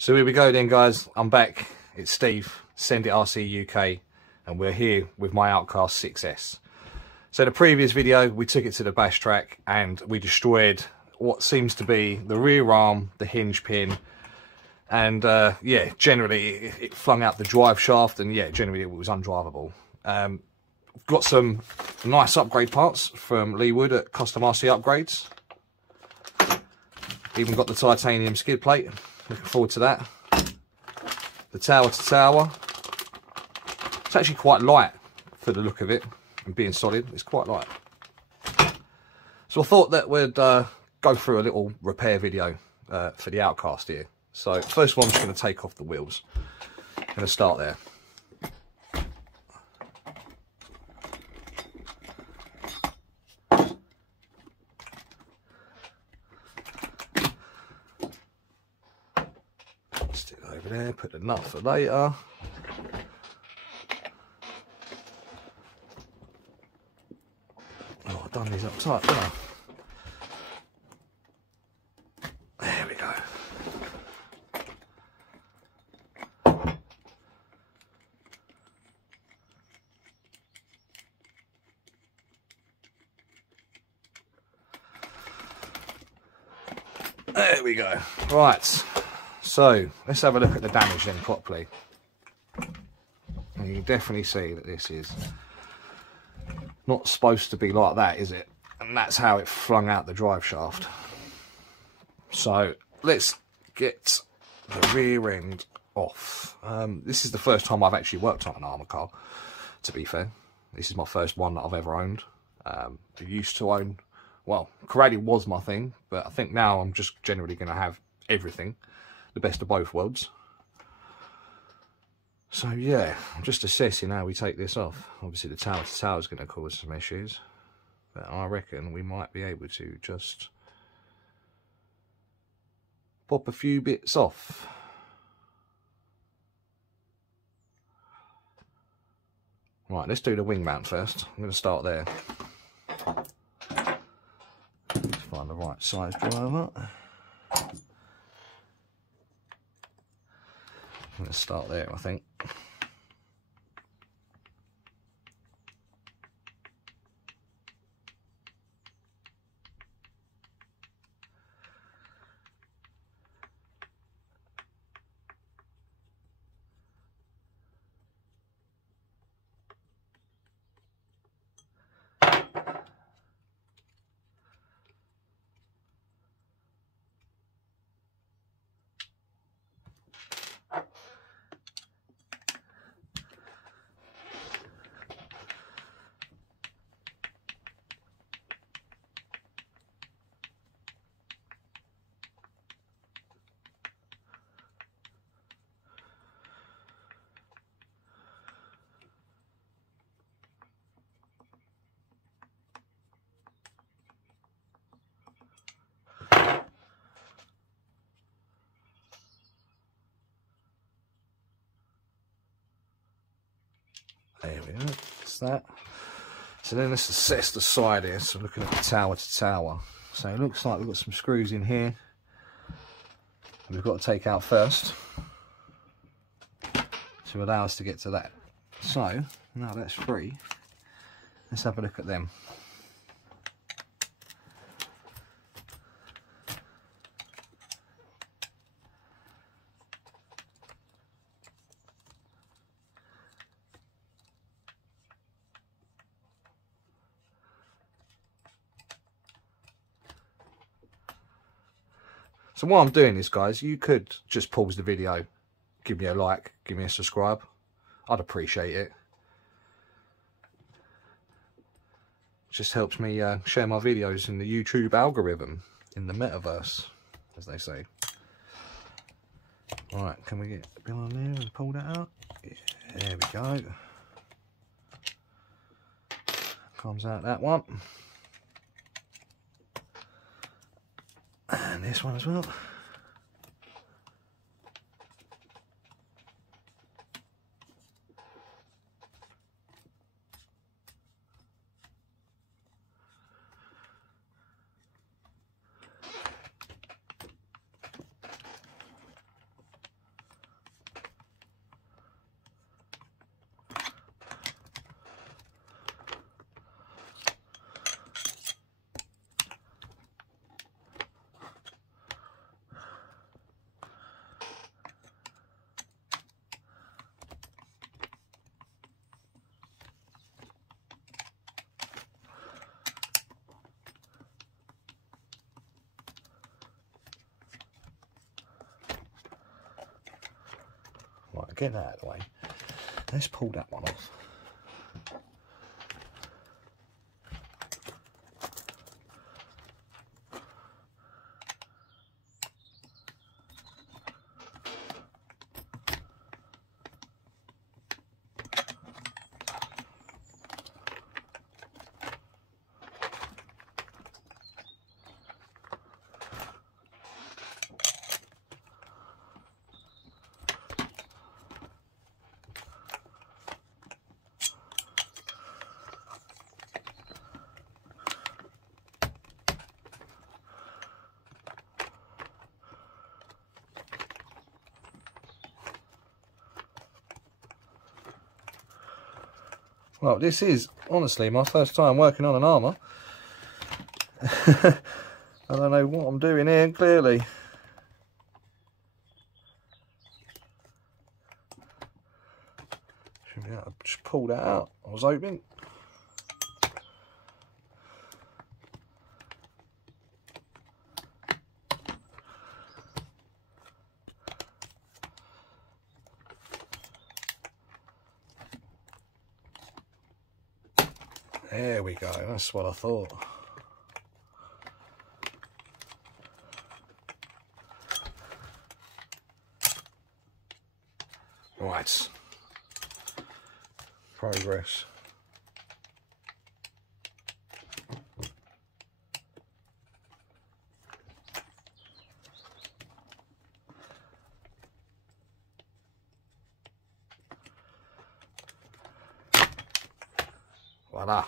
So here we go then, guys. I'm back. It's Steve, Send It RC UK, and we're here with my Outcast 6S. So the previous video, we took it to the bash track and we destroyed what seems to be the rear arm, the hinge pin, and yeah, generally it flung out the drive shaft, and yeah, generally it was undrivable. Got some nice upgrade parts from Leewood at Custom RC Upgrades. Even got the titanium skid plate. Looking forward to that. The tower to tower. It's actually quite light for the look of it, and being solid, it's quite light. So I thought that we'd go through a little repair video for the Outcast here. So first one, I'm just going to take off the wheels. I'm going to start there. Stick it over there, put the nut for later. Oh, I've done these up tight, didn't I? There we go. There we go. Right, so let's have a look at the damage then properly. And you can definitely see that this is not supposed to be like that, is it? And that's how it flung out the drive shaft. So let's get the rear end off. This is the first time I've actually worked on an Arrma car, to be fair. This is my first one that I've ever owned. I used to own, well, karate was my thing, but I think now I'm just generally going to have everything, the best of both worlds. So yeah, I'm just assessing how we take this off. Obviously the tower to tower is going to cause some issues, but I reckon we might be able to just pop a few bits off. Right, let's do the wing mount first. I'm going to start there. Let's find the right size driver. I'm going to start there, I think. There we go, that's that. So then let's assess the side here. So looking at the tower to tower. So it looks like we've got some screws in here we've got to take out first to allow us to get to that. So now that's free, let's have a look at them. So while I'm doing this, guys, you could just pause the video, give me a like, give me a subscribe. I'd appreciate it. Just helps me share my videos in the YouTube algorithm, in the metaverse, as they say. Right, can we get a bit on there and pull that out? Yeah, there we go. Comes out that one. And this one as well. get that out of the way. Let's pull that one off. Well, this is honestly my first time working on an Arrma. I don't know what I'm doing here, clearly. Should be able to just pull that out, I was hoping. There we go, that's what I thought. Right. Progress. Voila.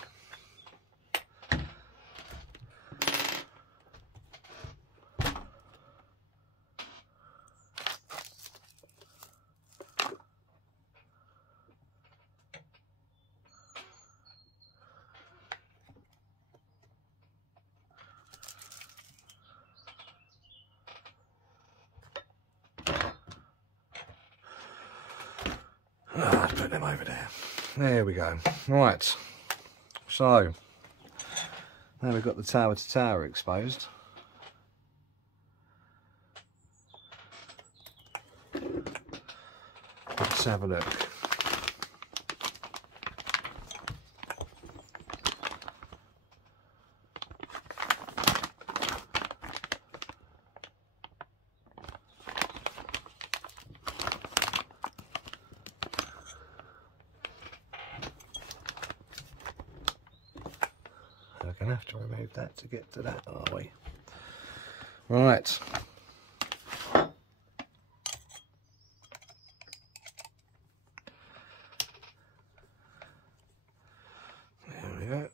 Let's put them over there. There we go. Right. So, now we've got the tower to tower exposed. Let's have a look. We're going to have to remove that to get to that, are we? Right. There we go.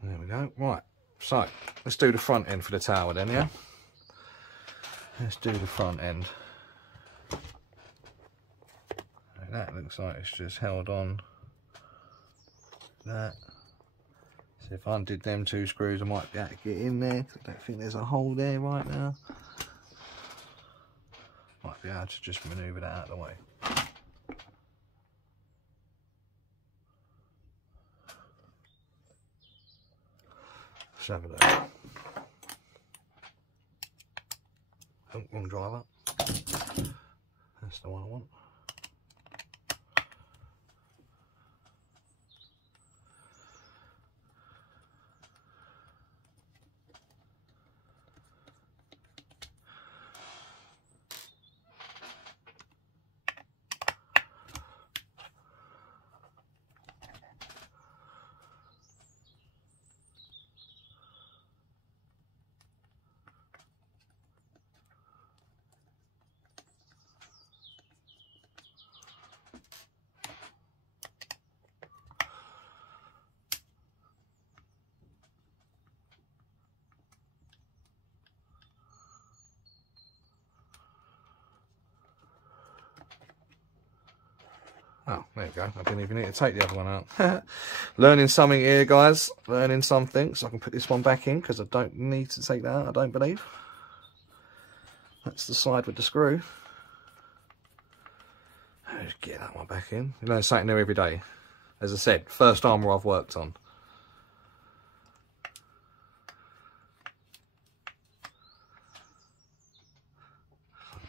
There we go. Right, so let's do the front end for the tower then, yeah? Let's do the front end. That looks like it's just held on. That. So if I undid them two screws, I might be able to get in there. I don't think there's a hole there right now. Might be able to just manoeuvre that out of the way. Let's have a look. Oh, wrong driver. That's the one I want. Oh, there we go. I didn't even need to take the other one out. Learning something here, guys. Learning something. So I can put this one back in because I don't need to take that out, I don't believe. That's the side with the screw. Just get that one back in. You learn something new every day. As I said, first Arrma I've worked on.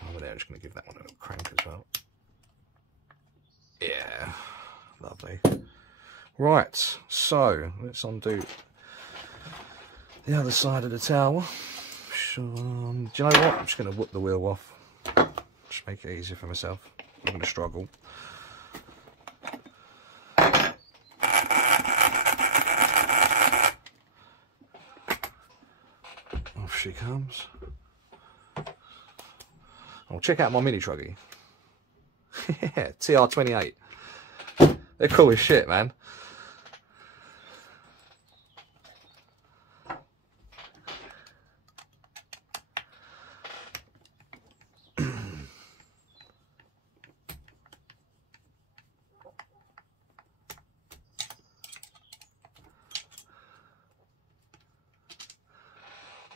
Over there, I'm just going to give that one a little crank as well. Yeah, lovely. Right, so let's undo the other side of the towel. Do you know what? I'm just going to whip the wheel off. Just make it easier for myself. I'm going to struggle. Off she comes. Oh, check out my mini truggy. Yeah, TR28. They're cool as shit, man.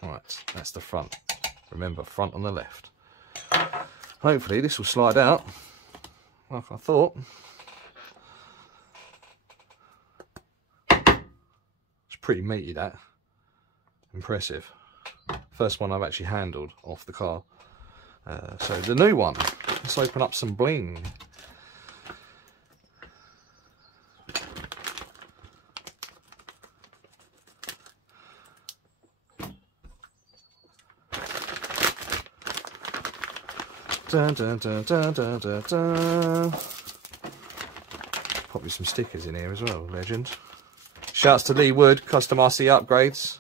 Right, that's the front. Remember, front on the left. Hopefully this will slide out like I thought. It's pretty meaty, that. Impressive. First one I've actually handled off the car. So the new one, let's open up some bling. Dun, dun, dun, dun, dun, dun, dun. Probably some stickers in here as well, legend. Shouts to Lee Wood, custom RC upgrades.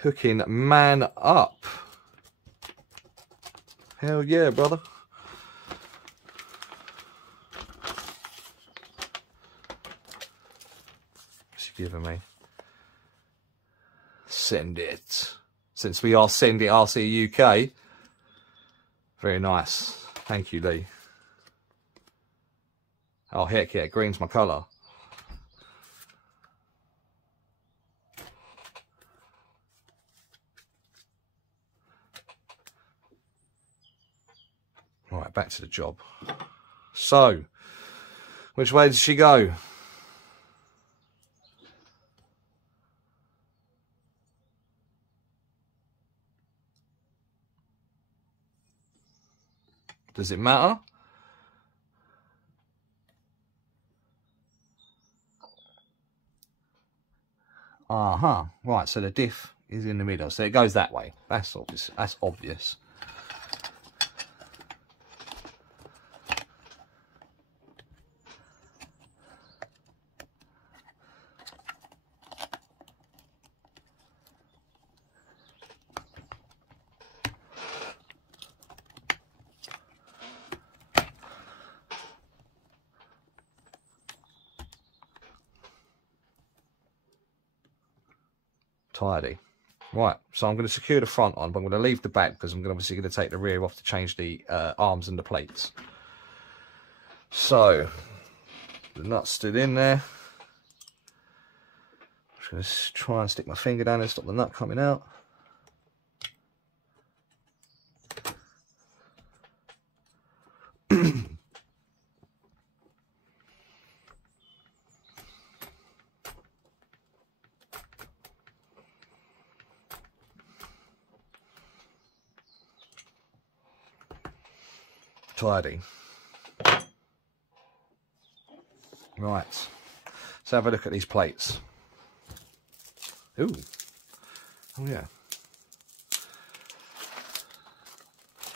Hooking man up. Hell yeah, brother. What's he giving me? Send it. Since we are Send It RC UK. Very nice. Thank you, Lee. Oh, heck yeah, green's my colour. Right, back to the job. So, which way does she go? Does it matter? Right, so the diff is in the middle, so it goes that way. That's obvious. That's obvious. Tidy. Right, so I'm going to secure the front on, but I'm going to leave the back because I'm obviously going to take the rear off to change the arms and the plates. So, the nut's still in there. I'm just going to try and stick my finger down and stop the nut coming out. Tidy. Right, let's have a look at these plates. Ooh, oh yeah.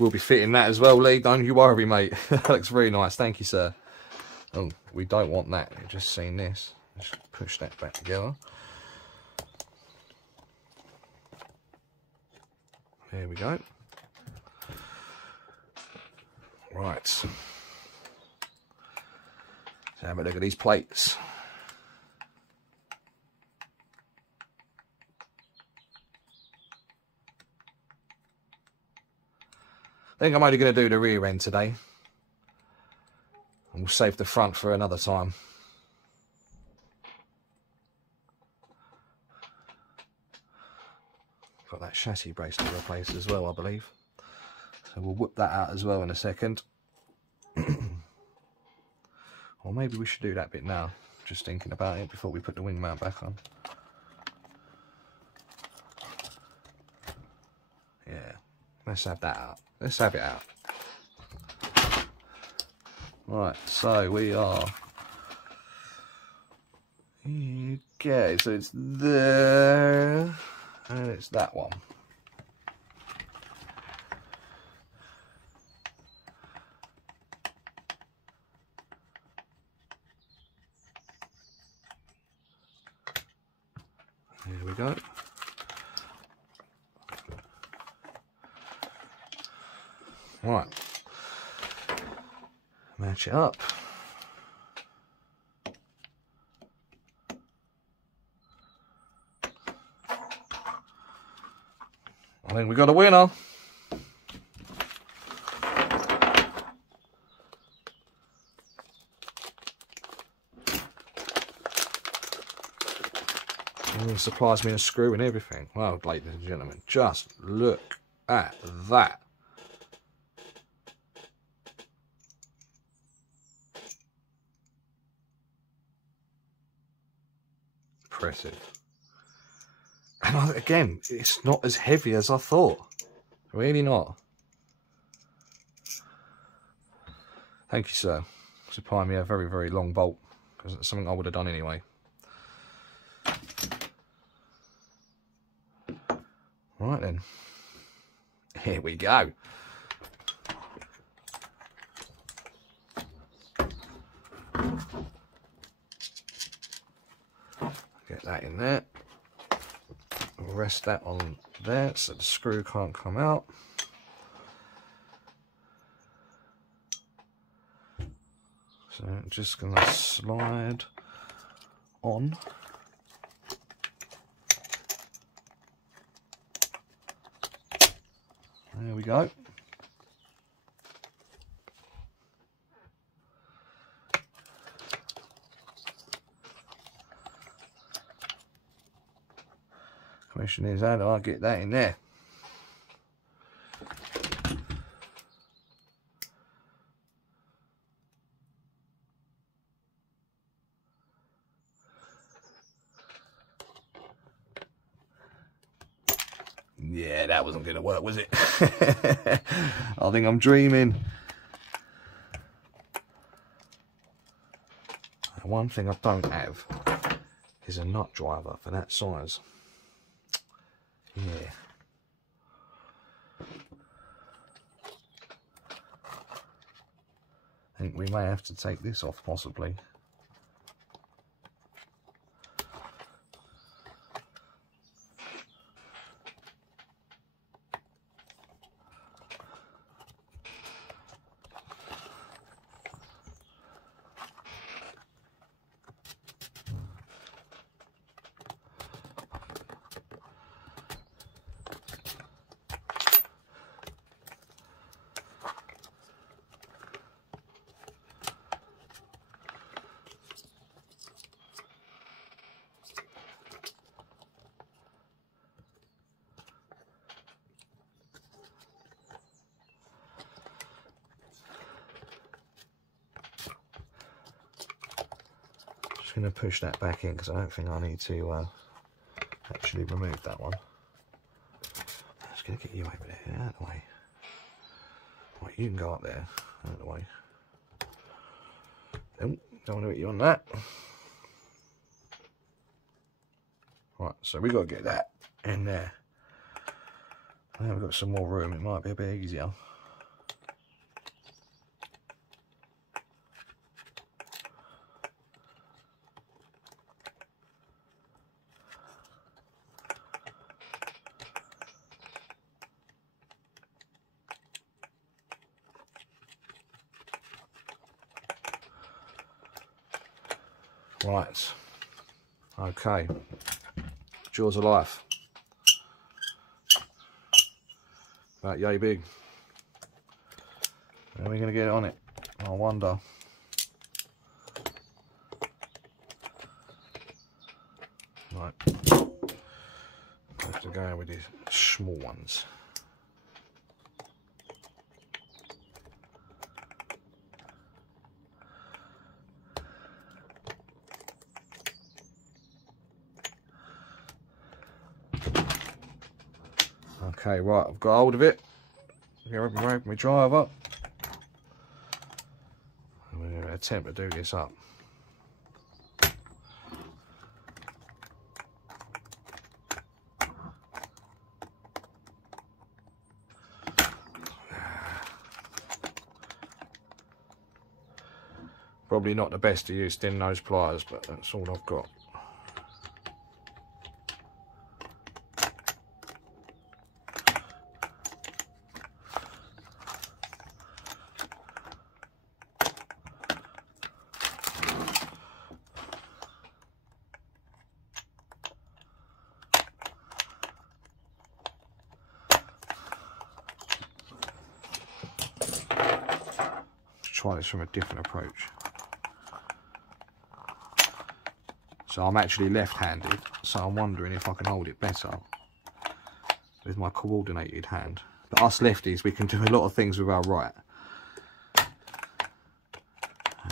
We'll be fitting that as well, Lee, don't you worry, mate. That looks very nice, thank you, sir. Oh, we don't want that, you've just seen this. Let's push that back together. There we go. Right. Let's have a look at these plates. I think I'm only going to do the rear end today. And we'll save the front for another time. Got that chassis brace to replace as well, I believe. So we'll whip that out as well in a second. Or maybe we should do that bit now. Just thinking about it before we put the wing mount back on. Yeah, let's have that out. Let's have it out. Right, so we are... Okay, so it's there, and it's that one. Here we go. Right, match it up. I think we got a winner. And he supplies me a screw and everything. Well, ladies and gentlemen, just look at that. Impressive. And again, it's not as heavy as I thought. Really not. Thank you, sir. Supplying me a very, very long bolt, because it's something I would have done anyway. Right then. Here we go. Get that in there. Rest that on there so the screw can't come out. So I'm just going to slide on. There we go. Question is, how do I get that in there? Yeah, that wasn't going to work, was it? I think I'm dreaming. One thing I don't have is a nut driver for that size. Yeah. I think we may have to take this off possibly. Just going to push that back in because I don't think I need to actually remove that one. I'm just going to get you over there, out of the way. Right, you can go up there, out of the way. Nope, don't want to hit you on that. Right, so we've got to get that in there. Now we've got some more room, it might be a bit easier. Right, okay, jaws of life, about yay big. How are we going to get on it? I wonder. Right. I have to go with these small ones. Okay, right, I've got hold of it. Open my driver. I'm going to attempt to do this up. Probably not the best to use thin nose pliers, but that's all I've got. Try this from a different approach. So I'm actually left-handed, so I'm wondering if I can hold it better with my coordinated hand. But us lefties, we can do a lot of things with our right.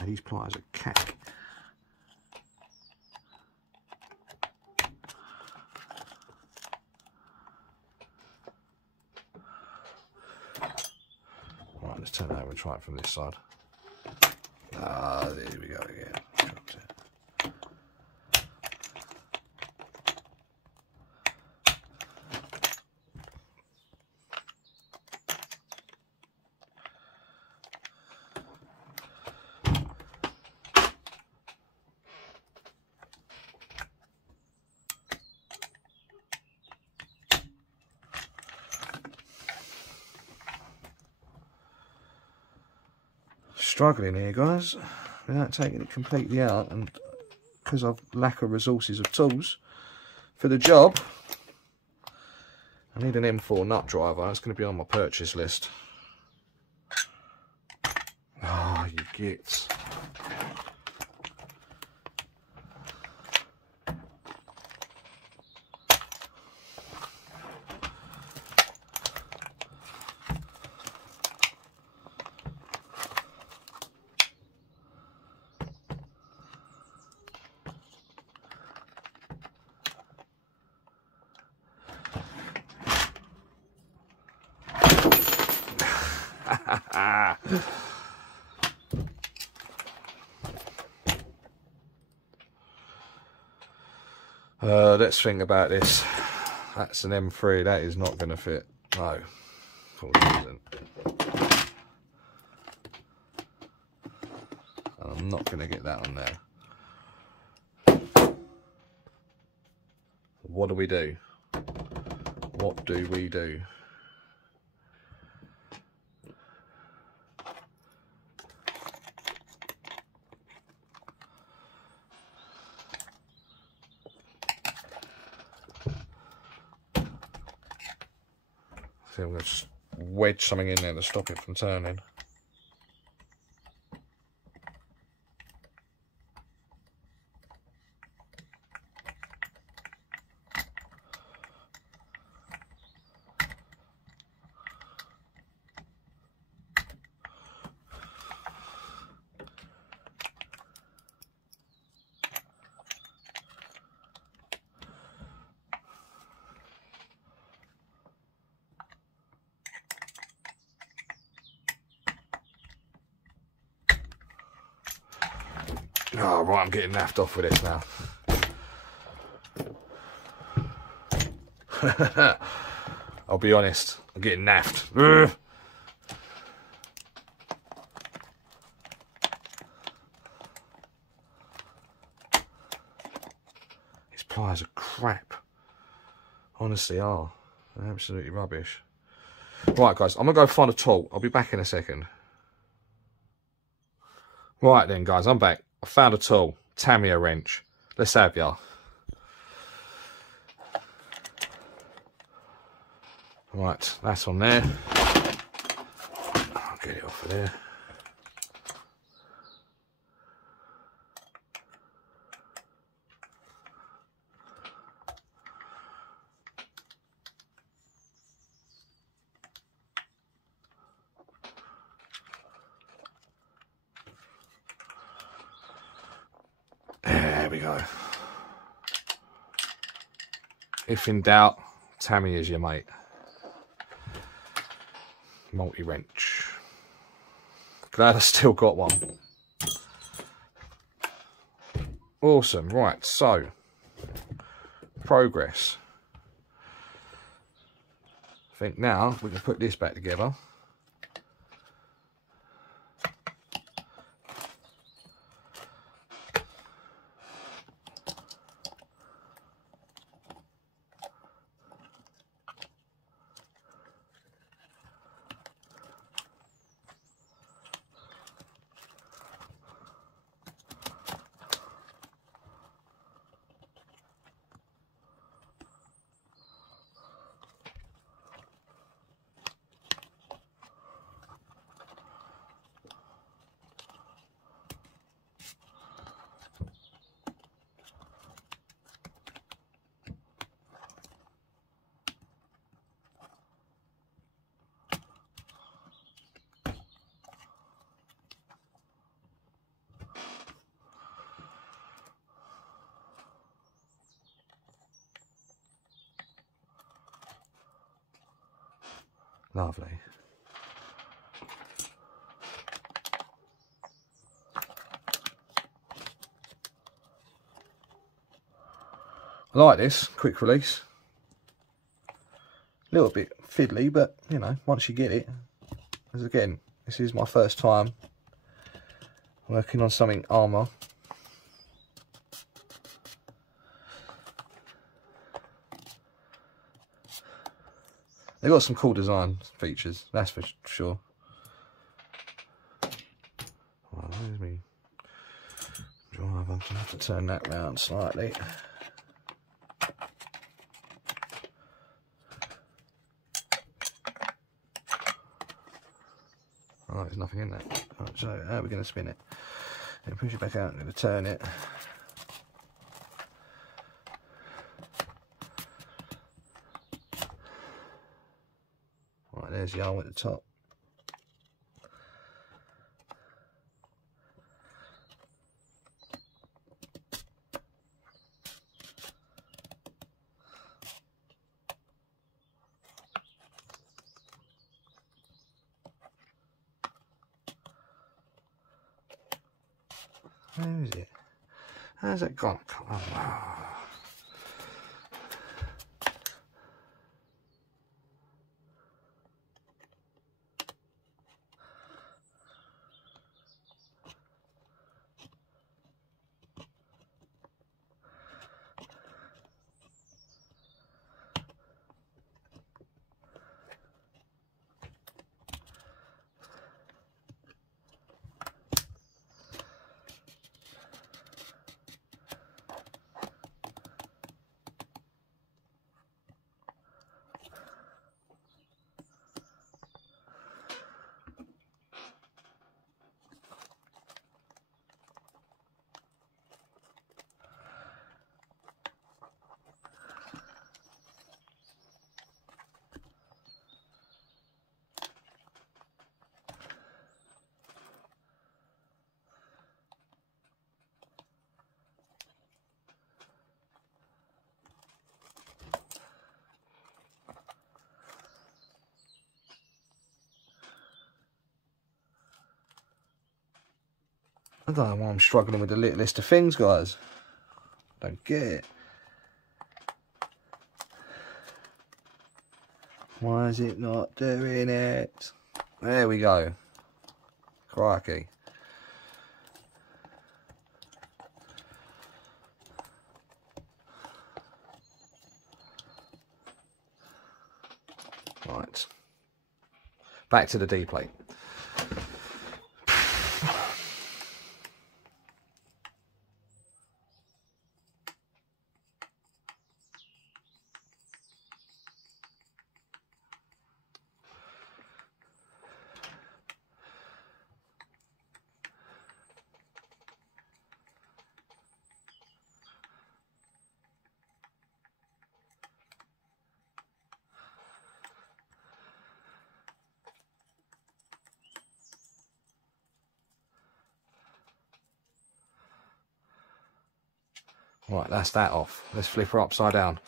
These pliers are cack. Right, let's turn it over and try it from this side. Ah, there we go again. Dropped it. Struggling here, guys, without taking it completely out, and because of lack of resources of tools for the job, I need an M4 nut driver. That's going to be on my purchase list. Oh, you gits. Let's think about this. That's an M3. That is not going to fit. No, of course it isn't. I'm not going to get that on there. What do we do? What do we do? I'm going to just wedge something in there to stop it from turning. Oh, right, I'm getting naffed off with this now. I'll be honest, I'm getting naffed. Ugh. These pliers are crap. Honestly are. They're absolutely rubbish. Right, guys, I'm going to go find a tool. I'll be back in a second. Right then, guys, I'm back. I found a tool, Tamiya wrench. Let's have ya. Right, that's on there. I'll get it off of there. we go. If in doubt, Tammy is your mate. Multi-wrench. Glad I still got one. Awesome. Right, so progress. I think now we can put this back together. Lovely. I like this quick release. A little bit fiddly, but you know, once you get it, as again, this is my first time working on something Arrma. They've got some cool design features, that's for sure. Oh, there's me driver. I'm going to have to turn that round slightly. Oh, there's nothing in that. Right, so how are we going to spin it? And push it back out and turn it. Right, there's the arm at the top. Where is it? How's that gone? Oh, wow. I don't know why I'm struggling with the little list of things, guys. Don't get it. Why is it not doing it? There we go. Crikey. Right. Back to the D plate. Right, that's that off. Let's flip her upside down.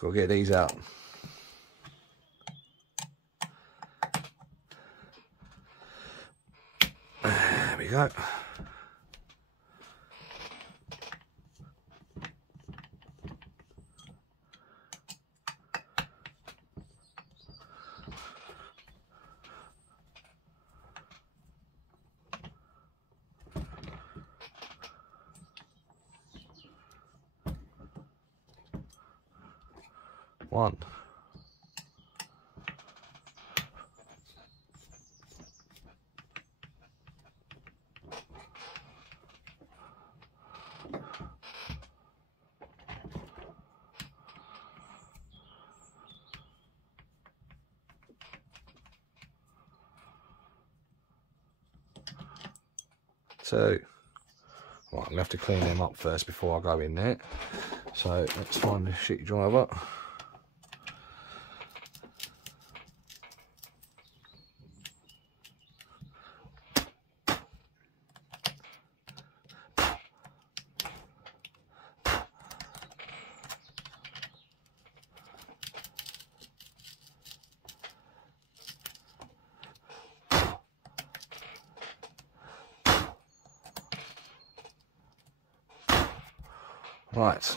Gotta get these out. There we go. One. Two. Right, I'm gonna have to clean them up first before I go in there. So let's find the shitty driver. Right.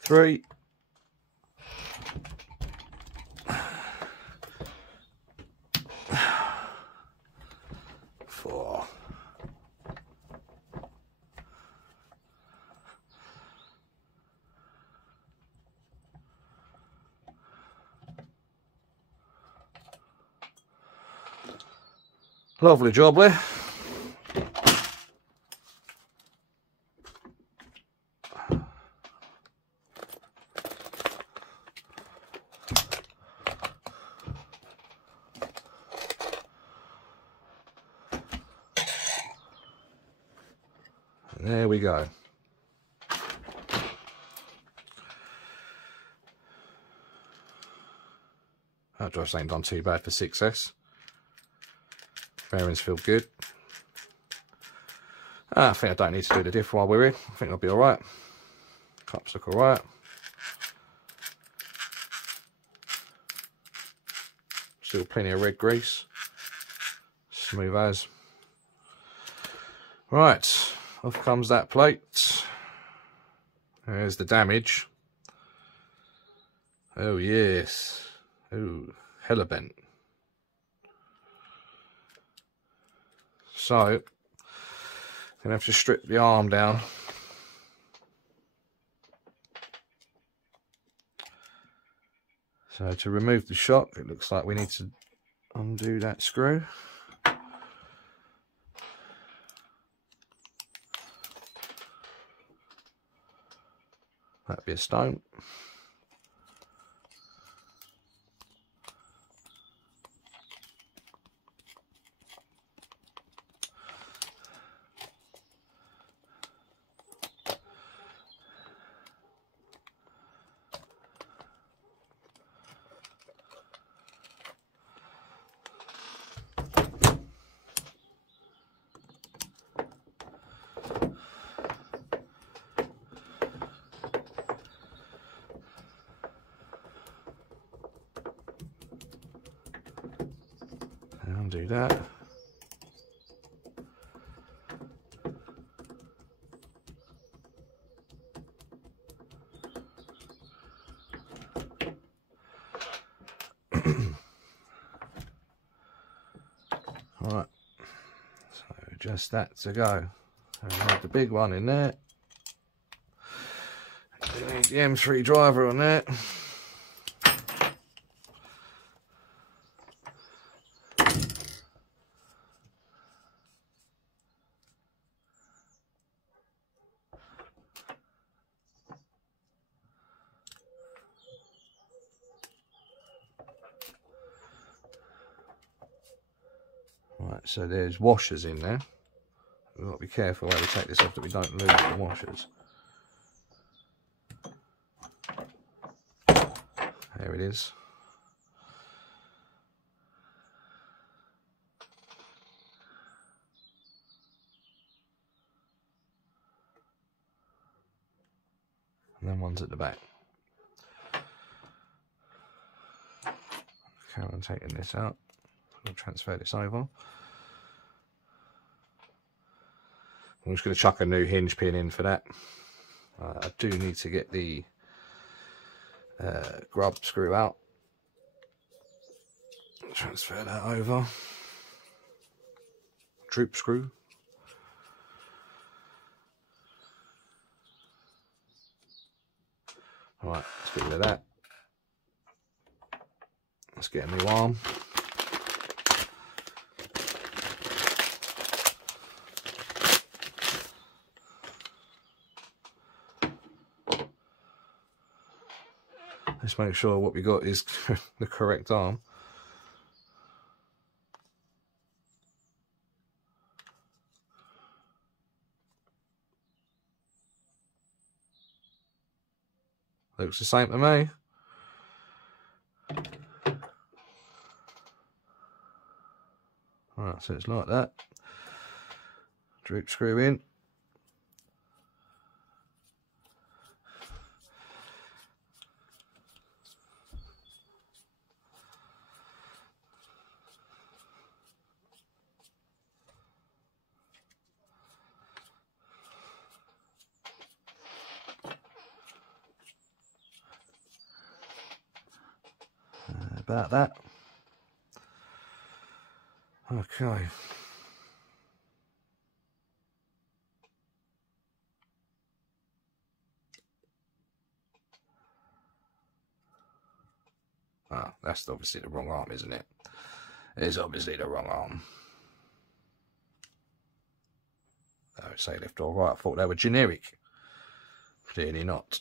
Three. Four. Lovely job there. There we go. That drive ain't done too bad for 6S. Bearings feel good. I think I don't need to do the diff while we're in. I think I'll be alright. Cups look alright. Still plenty of red grease. Smooth as. Right, off comes that plate. There's the damage. Oh yes. Oh, hella bent. So, I'm gonna have to strip the arm down. So to remove the shock, it looks like we need to undo that screw. That'd be a stone. Undo that. Right, so just that to go. And we have the big one in there. We need the M3 driver on there. So there's washers in there. We've got to be careful while we take this off that we don't lose the washers. There it is. And then one's at the back. Okay, I'm taking this out. I'll transfer this over. I'm just going to chuck a new hinge pin in for that. I do need to get the grub screw out. Transfer that over. Droop screw. Alright, let's get rid of that. Let's get a new arm. Let's make sure what we got is the correct arm. Looks the same to me. Alright, so it's like that. Droop screw in. About that. Okay. Ah, that's obviously the wrong arm, isn't it? It is obviously the wrong arm. I would say left or right. I thought they were generic. Clearly not.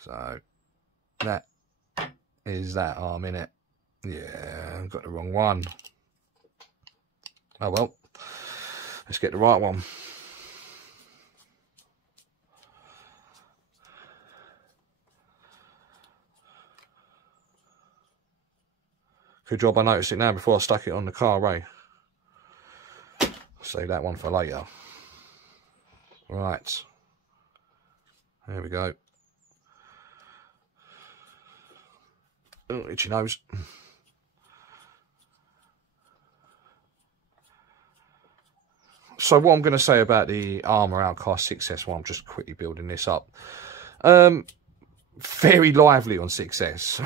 So that is that arm, innit? Yeah, I've got the wrong one. Oh well. Let's get the right one. Good job I noticed it now before I stuck it on the car, eh? Save that one for later. Right. There we go. Oh, itchy nose. So what I'm going to say about the Arrma Outcast 6S, while I'm just quickly building this up. Very lively on 6S.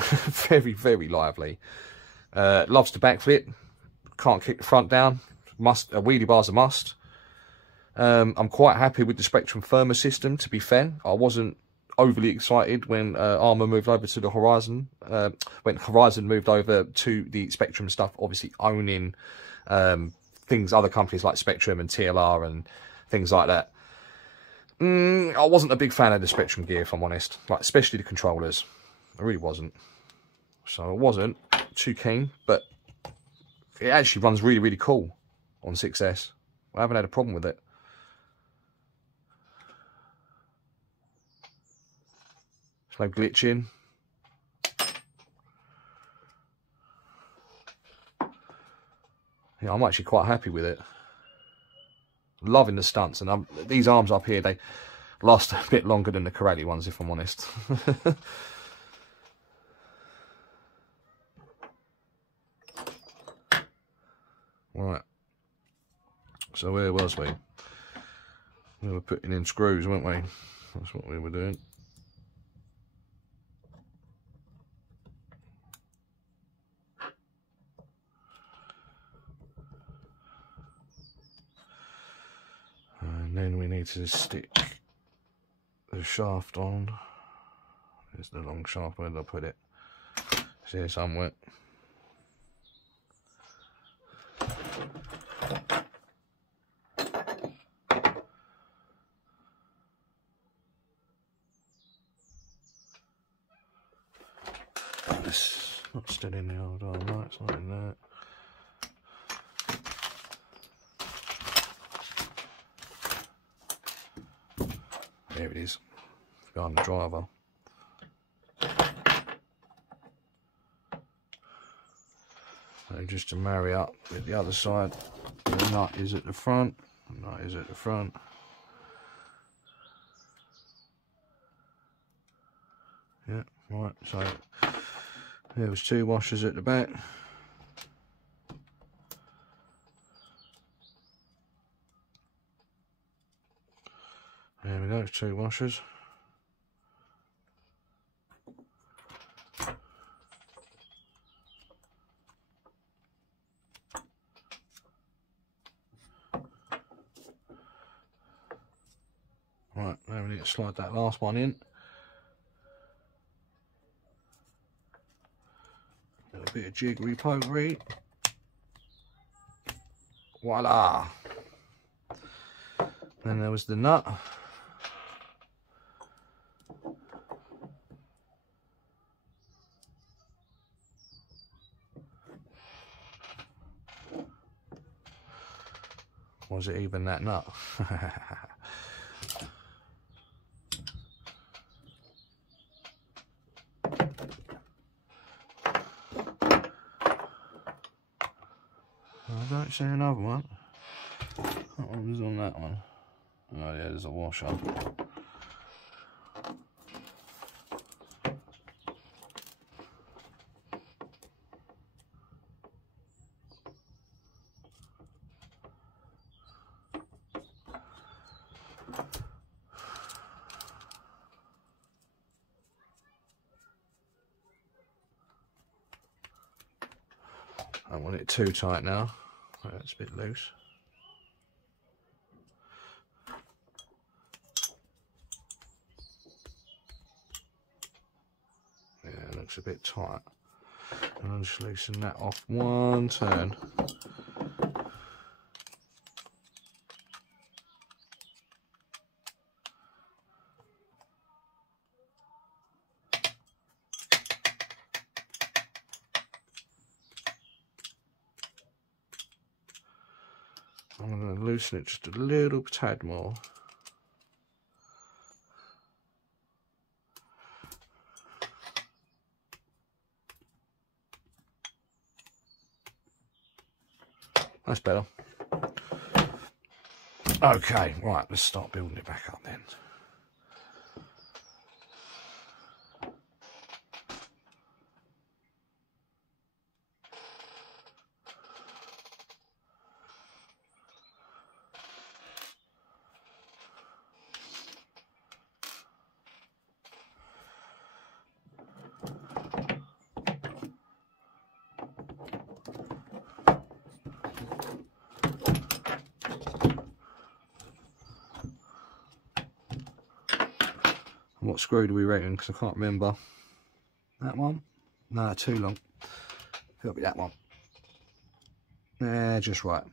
Very, very lively. Loves to backflip. Can't kick the front down. Wheelie bar's a must. I'm quite happy with the Spectrum firmware system, to be fair. I wasn't overly excited when Arrma moved over to the Horizon. When Horizon moved over to the Spectrum stuff, obviously owning things, other companies like Spectrum and TLR and things like that. I wasn't a big fan of the Spectrum gear, if I'm honest. Like, especially the controllers. I really wasn't. So I wasn't too keen, but it actually runs really, really cool on 6S. I haven't had a problem with it. There's no glitching. Yeah, I'm actually quite happy with it. Loving the stunts, and these arms up here, they last a bit longer than the Corelli ones, if I'm honest. Right. So where was we? We were putting in screws, weren't we? That's what we were doing. And then we need to stick the shaft on. There's the long shaft, where did I put it? It's here somewhere. It's not still in the old arm, right? It's not in there. There it is, behind the driver. So just to marry up with the other side, the nut is at the front, the nut is at the front. Yeah, right, so there was 2 washers at the back. There we go, 2 washers. Right, now we need to slide that last one in. A bit of jiggery pokery. Voila! Then there was the nut. Was it even that nut? I don't see another one. What one was on that one? Oh yeah, there's a washer. I don't want it too tight now. That's a bit loose. Yeah, it looks a bit tight. And I'll just loosen that off one turn. I'm going to loosen it just a little tad more. That's better. Okay, right, let's start building it back up then. What screw do we reckon? Because I can't remember. That one? No, too long. It'll be that one. Yeah, just right.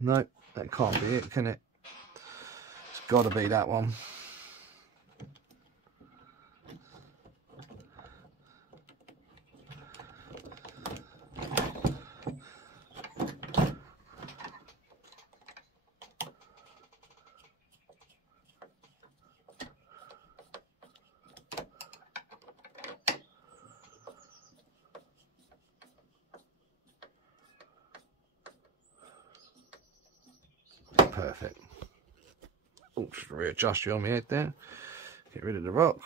No, that can't be it, can it? It's got to be that one. Perfect. Oh, just readjust you on my head there. Get rid of the rock.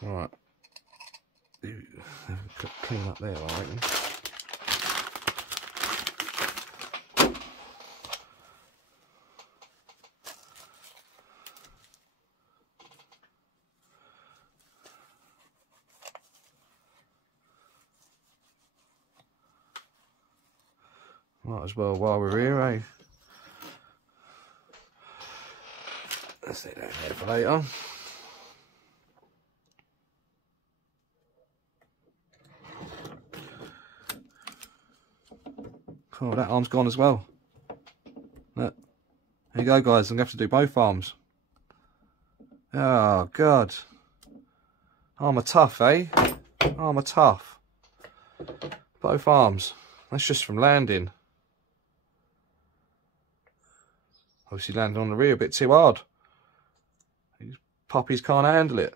Right. Clean up there, I reckon. Might as well while we're here, eh? Stick that in there for later. Oh, that arm's gone as well. Look. There you go, guys. I'm going to have to do both arms. Oh, God. Arrma tough, eh? Arrma tough. Both arms. That's just from landing. Obviously landed on the rear a bit too hard. These puppies can't handle it.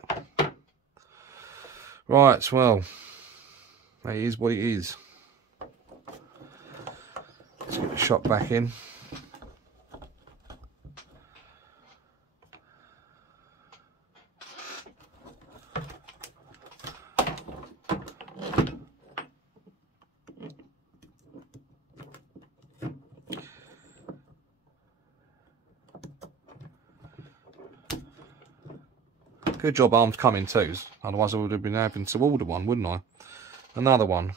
Right, well. That is what it is. Let's get the shock back in. Good job arms come in twos, otherwise I would have been having to order one, wouldn't I? Another one.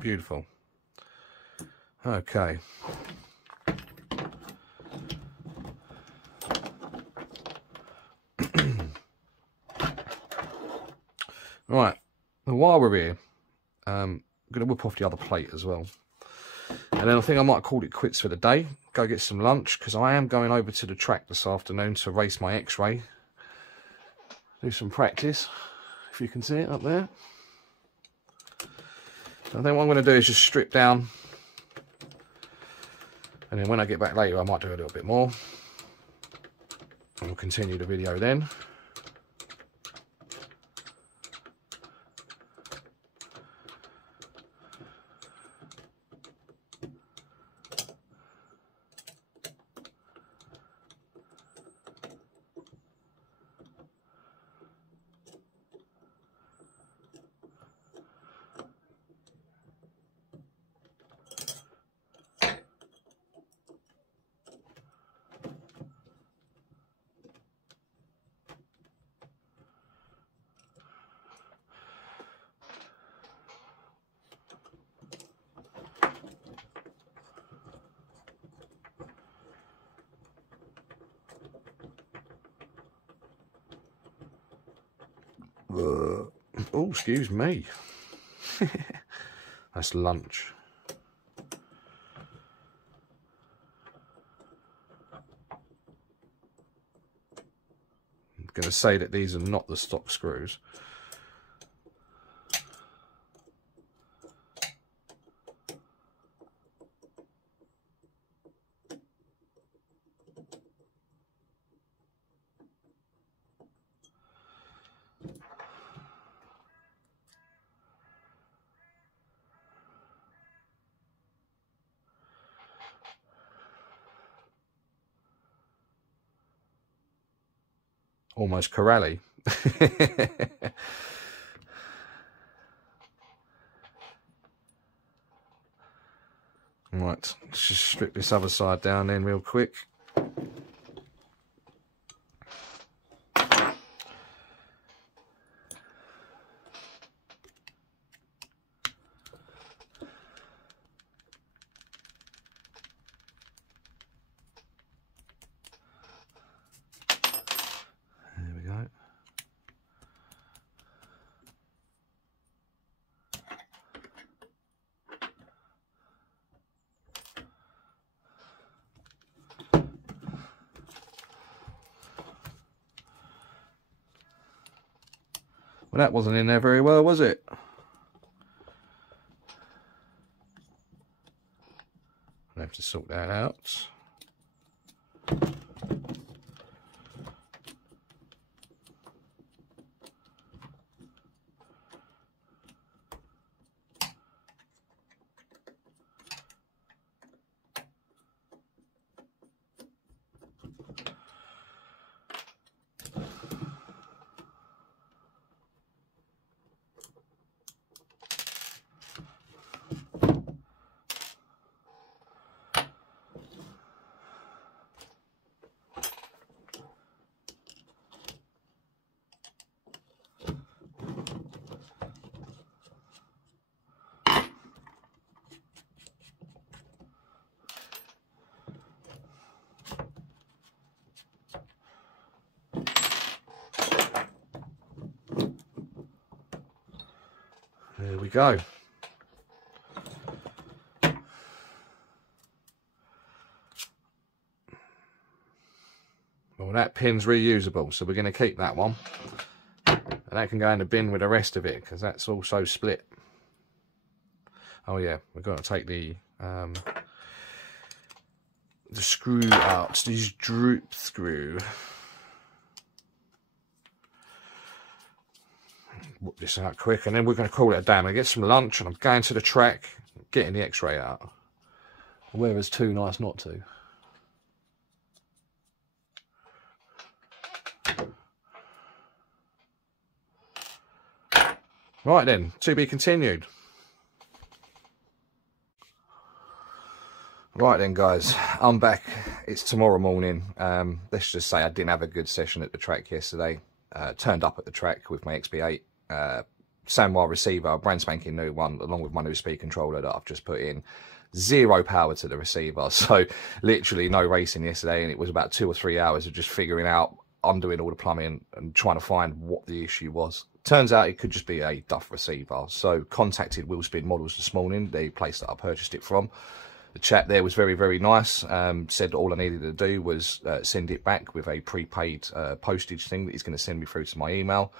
Beautiful. Okay. Right. While we're here, I'm going to whip off the other plate as well. And then I think I might call it quits for the day. Go get some lunch, because I am going over to the track this afternoon to race my X-ray. Do some practice, if you can see it up there. I think what I'm going to do is just strip down, and then when I get back later I might do a little bit more, and we'll continue the video then. Oh, excuse me. That's lunch. I'm going to say that these are not the stock screws. Almost corrally. Right, let's just strip this other side down then real quick. Well, that wasn't in there very well, was it? I have to sort that out. we go. Well, that pin's reusable, so we're going to keep that one. And that can go in the bin with the rest of it, because that's also split. Oh yeah, we've got to take the screw out, this droop screw. Whoop this out quick, and then we're going to call it a day. I'm going to get some lunch, and I'm going to the track, getting the x-ray out. The weather's too nice not to. Right then, to be continued. Right then guys, I'm back. It's tomorrow morning. Let's just say I didn't have a good session at the track yesterday. Turned up at the track with my XB8 Sanwa receiver, a brand spanking new one, along with my new speed controller that I've just put in. Zero power to the receiver, so literally no racing yesterday, and it was about 2 or 3 hours of just figuring out, undoing all the plumbing and trying to find what the issue was. Turns out it could just be a duff receiver, so contacted Wheelspin Models this morning, the place that I purchased it from. The chap there was very, very nice, said all I needed to do was send it back with a prepaid postage thing that he's going to send me through to my email.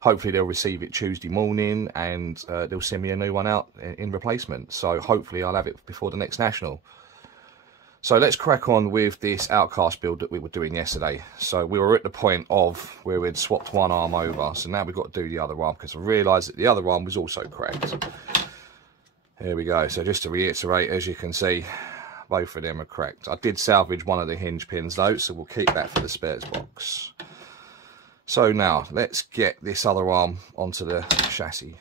Hopefully they'll receive it Tuesday morning, and they'll send me a new one out in replacement. So hopefully I'll have it before the next National. So let's crack on with this Outcast build that we were doing yesterday. So we were at the point of where we'd swapped one arm over, so now we've got to do the other arm, because I realised that the other arm was also cracked. Here we go. So just to reiterate, as you can see, both of them are cracked. I did salvage one of the hinge pins though, so we'll keep that for the spares box. So now let's get this other arm onto the chassis.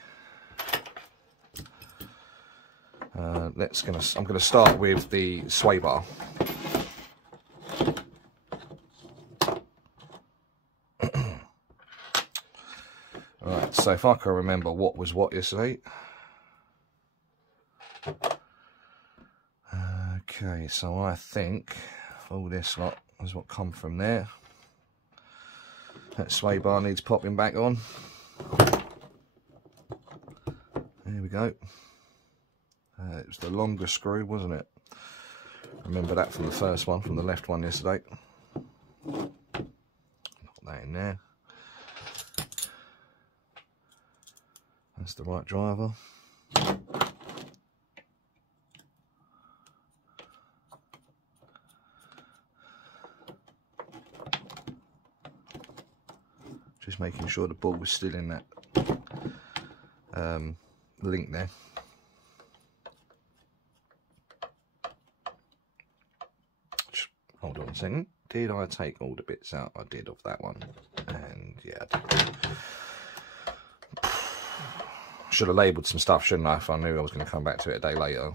I'm gonna start with the sway bar. Right, so if I can remember what was what yesterday. Okay, so I think all this lot is what come from there. That sway bar needs popping back on. There we go. It was the longer screw, wasn't it? Remember that from the first one, from the left one yesterday. Put that in there. That's the right driver. Just making sure the ball was still in that link there. Just hold on a second. Did I take all the bits out? I did of that one. And yeah, I did. Should have labelled some stuff, shouldn't I, if I knew I was going to come back to it a day later.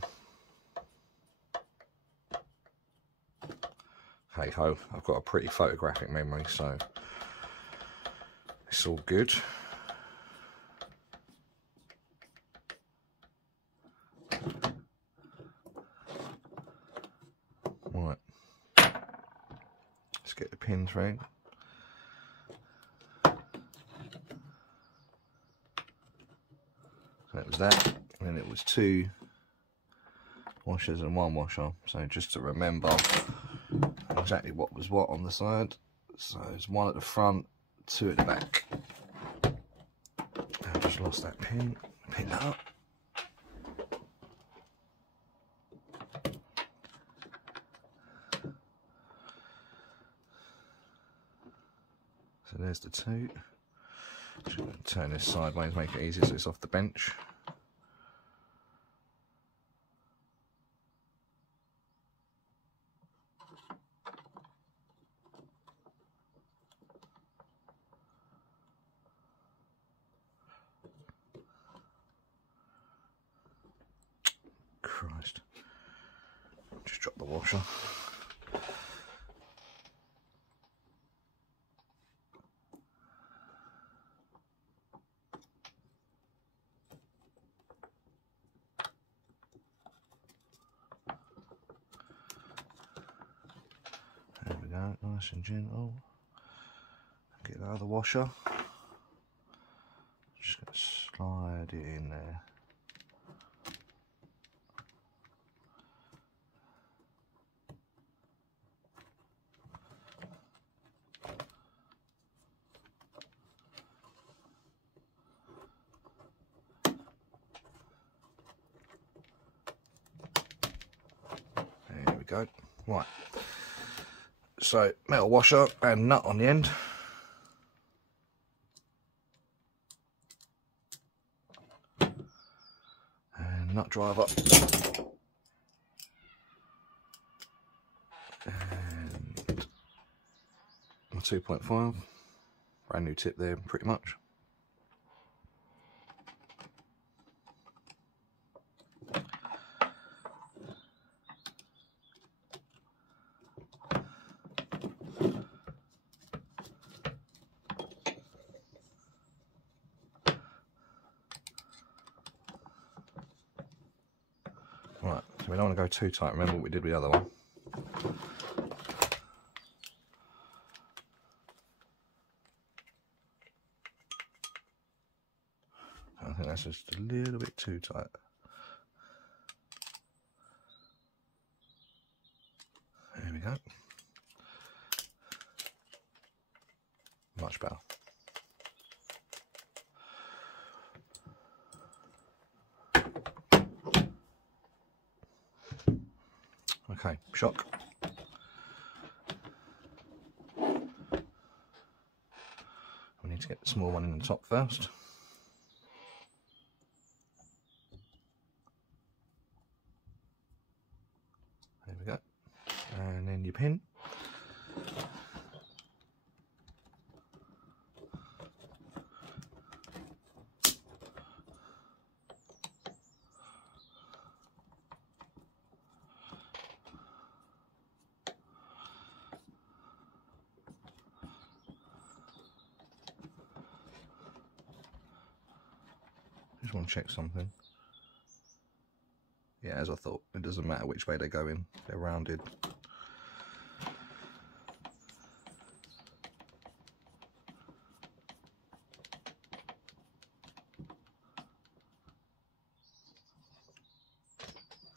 Hey ho, I've got a pretty photographic memory, so it's all good. Right, let's get the pin through. That was that, and then it was 2 washers and 1 washer. So just to remember exactly what was what on the side. So there's 1 at the front, 2 at the back. I just lost that pin. Pick that up. So there's the 2. Just going to turn this sideways, make it easier so it's off the bench. Christ. Just drop the washer. There we go, nice and gentle. Get the other washer. Just going to slide it in there. go. Right. So metal washer and nut on the end. And nut driver. And my 2.5. Brand new tip there, pretty much. Right, so we don't want to go too tight. Remember what we did with the other one. I think that's just a little bit too tight. There we go. Much better. Okay, shock. We need to get the small one in the top first. There we go. And then your pin. Just want to check something. Yeah, as I thought, it doesn't matter which way they go in, they're rounded.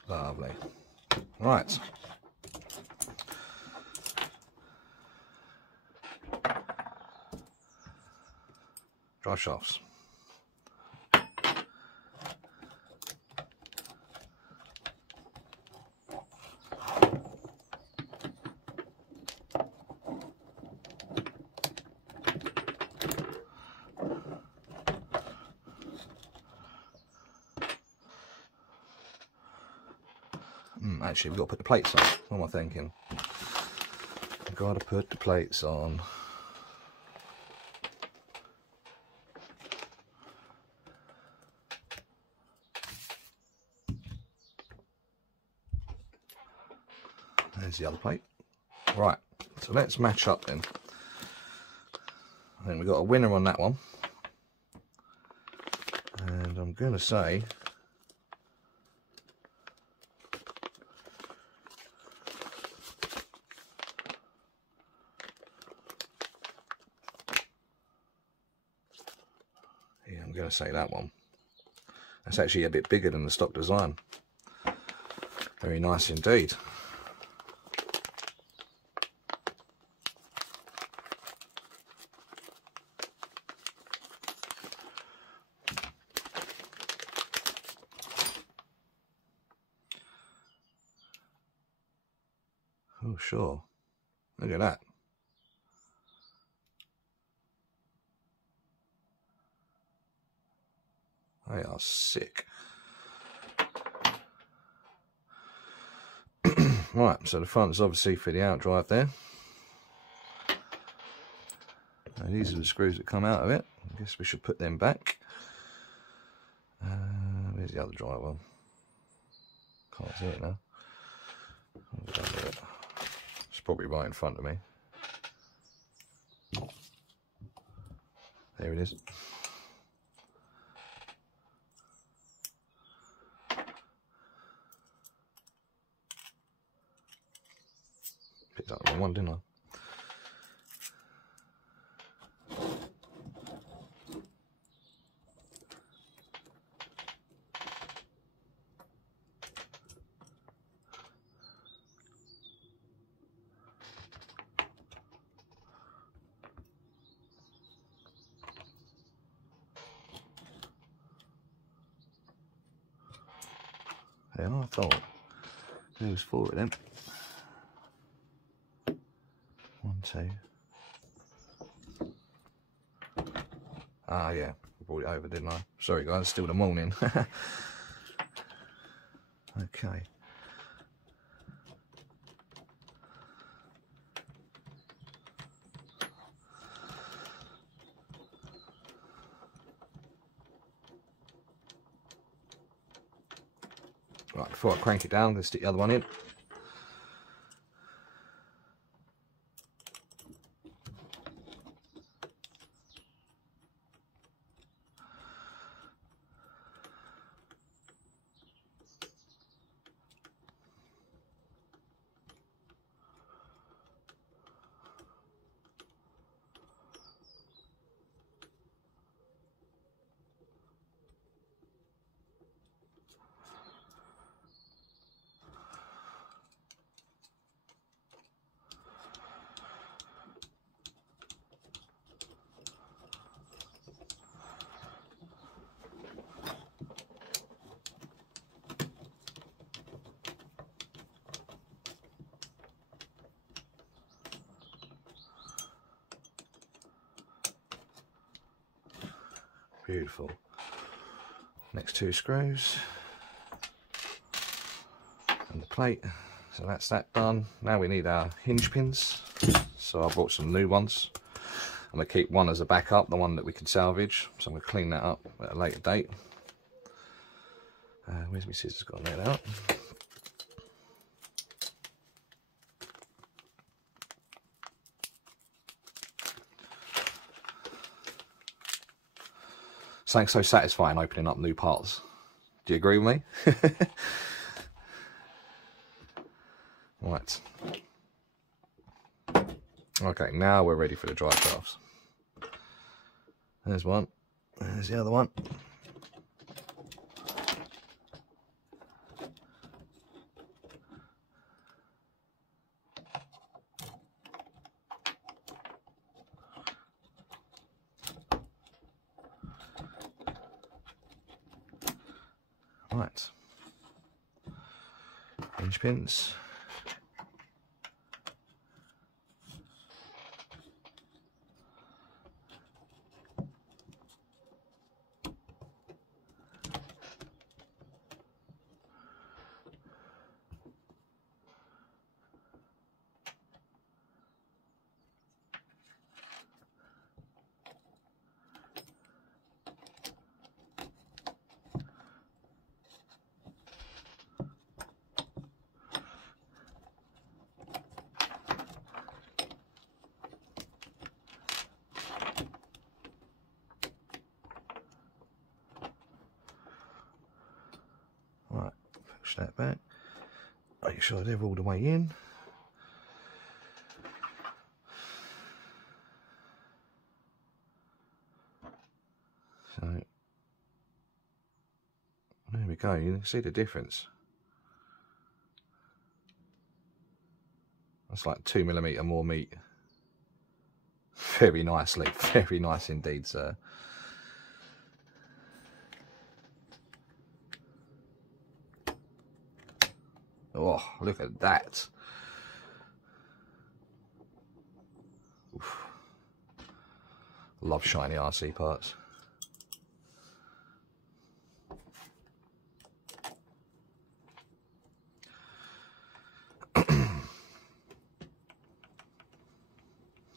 Lovely. Right. Drive shafts. Actually, we've got to put the plates on. What am I thinking? I've got to put the plates on. There's the other plate. Right, so let's match up then. I think we've got a winner on that one. And I'm going to say... yeah, I'm going to say that one. That's actually a bit bigger than the stock design. Very nice indeed. Oh, sure. Look at that. They are sick. Right, so the front is obviously for the outdrive there. Now these are the screws that come out of it. I guess we should put them back. Where's the other driver? Can't see it now. It's probably right in front of me. There it is. Picked up the wrong one, didn't I? Yeah, I thought there was 4 of them. to. Ah, yeah, I brought it over, didn't I? Sorry, guys, it's still the morning. Okay. Right, before I crank it down, I'm going to stick the other one in. Beautiful. Next 2 screws and the plate. So that's that done. Now we need our hinge pins. So I brought some new ones. I'm going to keep one as a backup, the one that we can salvage. So I'm going to clean that up at a later date. Where's my scissors gone? There they are. Something so satisfying opening up new parts. Do you agree with me? Right. Okay, now we're ready for the drive shafts. There's one. There's the other one. Right. Hinge pins. Right, push that back. Make sure they're all the way in. So there we go. You can see the difference. That's like 2mm more meat. Very nicely, very nice indeed, sir. Oh, look at that. Oof. Love shiny RC parts.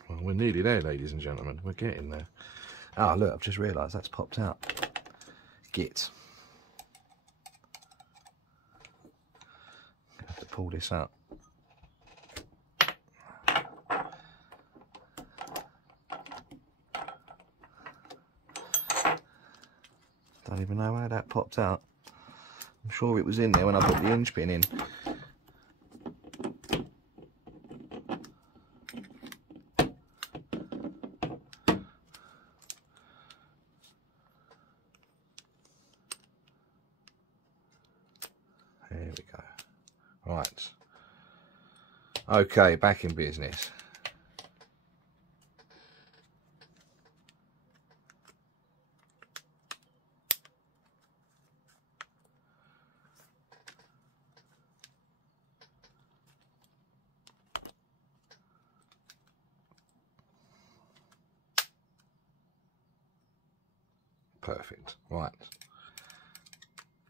Well, we're nearly there, ladies and gentlemen. We're getting there. Ah, look, I've just realised that's popped out. Git. I have to pull this out. Don't even know how that popped out. I'm sure it was in there when I put the hinge pin in. There we go. Right. Okay, back in business. Perfect. Right.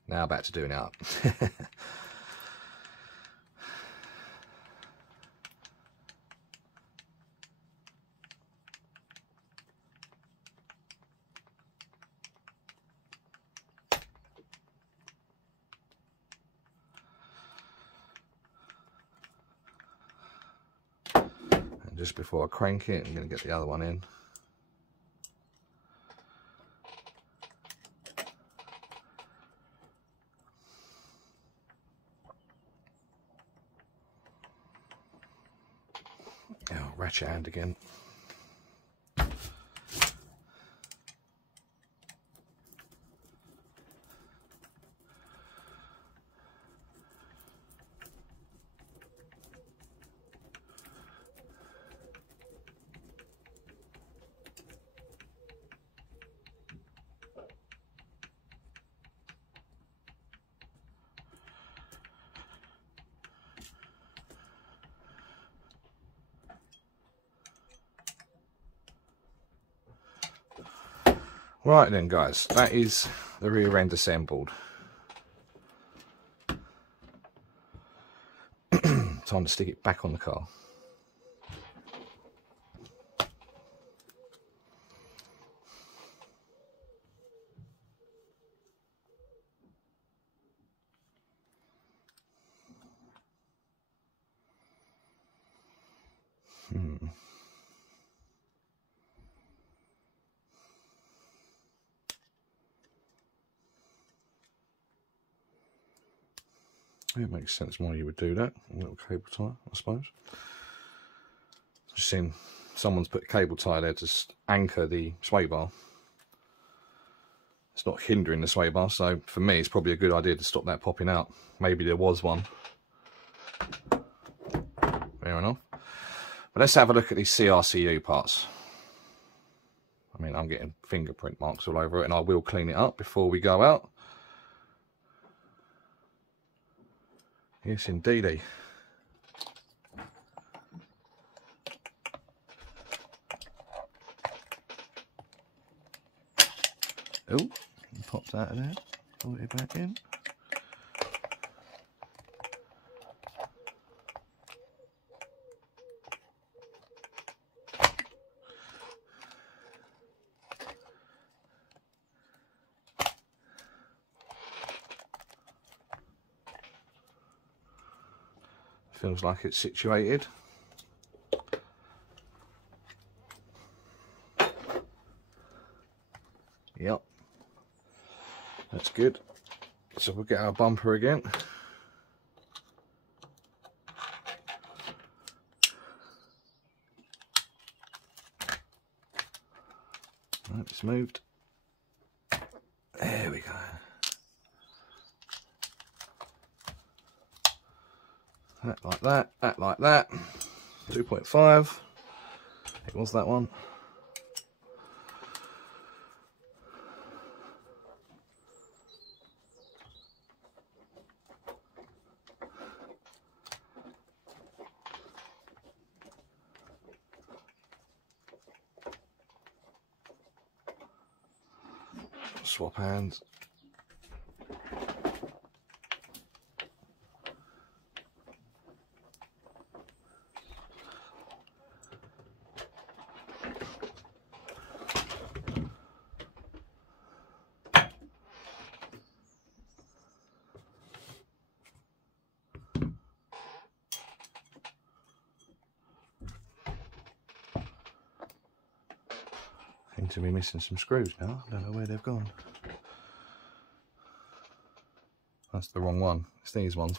Now back to doing it up. And just before I crank it, I'm going to get the other one in. Oh, ratchet hand again. Right then guys, that is the rear end assembled. Time to stick it back on the car. It makes sense why you would do that. A little cable tie, I suppose. Just seen someone's put a cable tie there to anchor the sway bar. It's not hindering the sway bar, so for me it's probably a good idea to stop that popping out. Maybe there was one. Fair enough. But let's have a look at these CRCU parts. I mean, I'm getting fingerprint marks all over it, and I will clean it up before we go out. Yes, indeedy. Oh, popped out of there. Put it back in. Feels like it's situated. Yep, that's good. So we'll get our bumper again. Right, it's moved. There we go. That like that, that like that. 2.5. It was that one. Swap hands. Seem to be missing some screws now. I don't know where they've gone. That's the wrong one. It's these ones.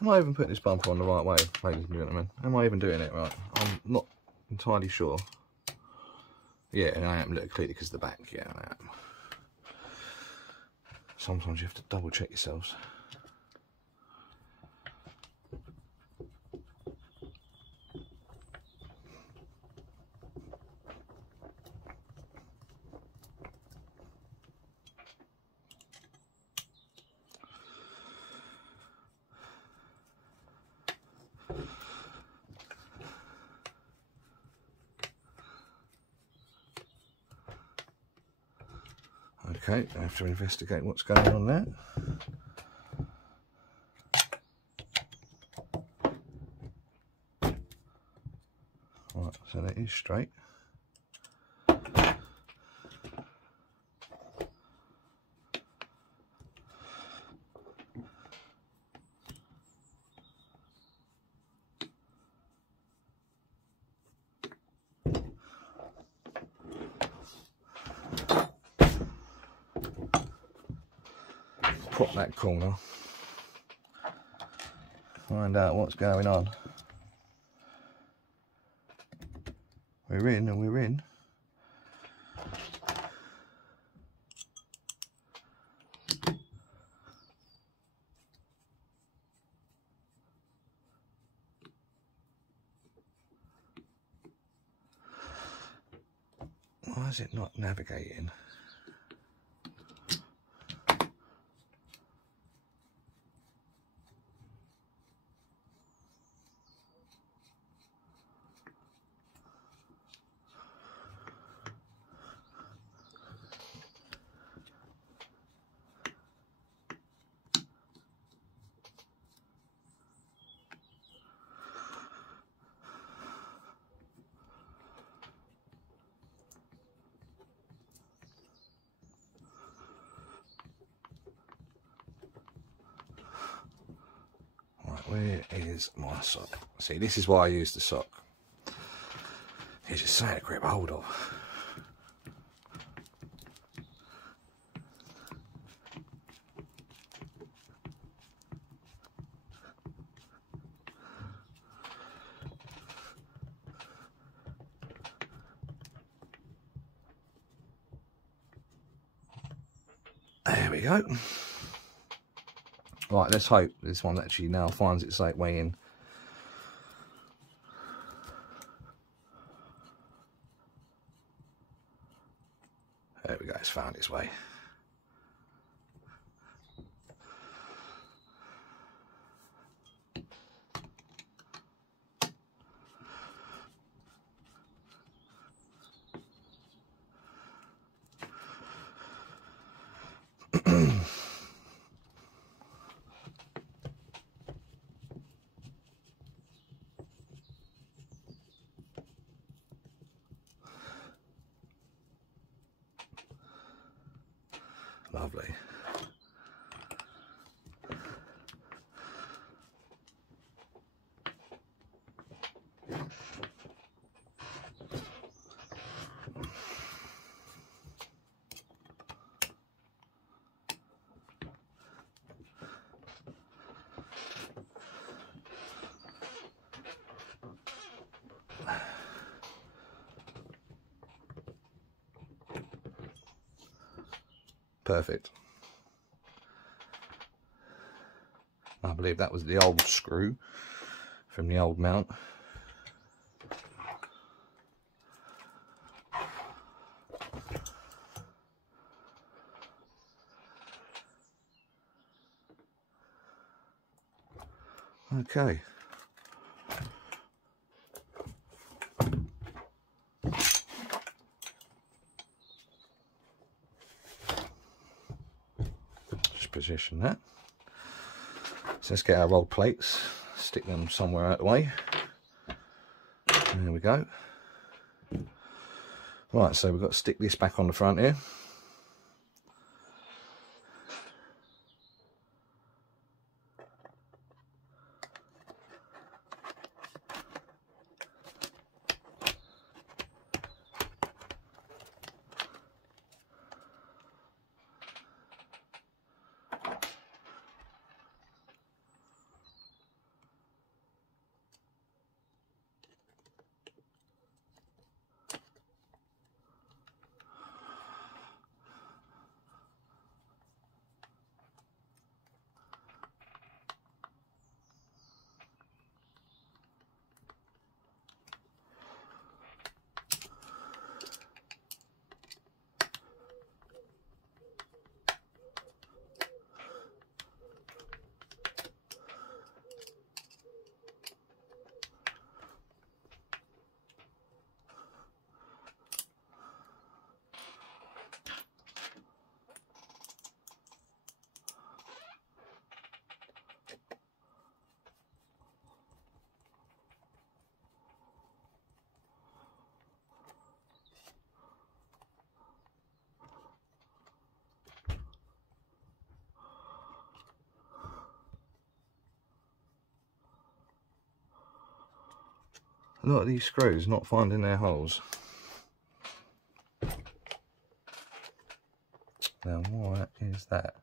Am I even putting this bumper on the right way, ladies and gentlemen? Am I even doing it right? I'm not entirely sure. Yeah, I am clearly because of the back. Yeah, I am. Sometimes you have to double check yourselves. Okay, I have to investigate what's going on there. Right, so that is straight. Prop that corner, find out what's going on. We're in and we're in. Why is it not navigating? Where is my sock? See, this is why I use the sock. It's just something to grip hold of. There we go. Right, let's hope this one actually now finds its way in. There we go, it's found its way. Lovely. Perfect. I believe that was the old screw from the old mount. Okay. Just position that. So let's get our roll plates, stick them somewhere out of the way. There we go. Right, so we've got to stick this back on the front here. a lot of these screws not finding their holes. Now what is that?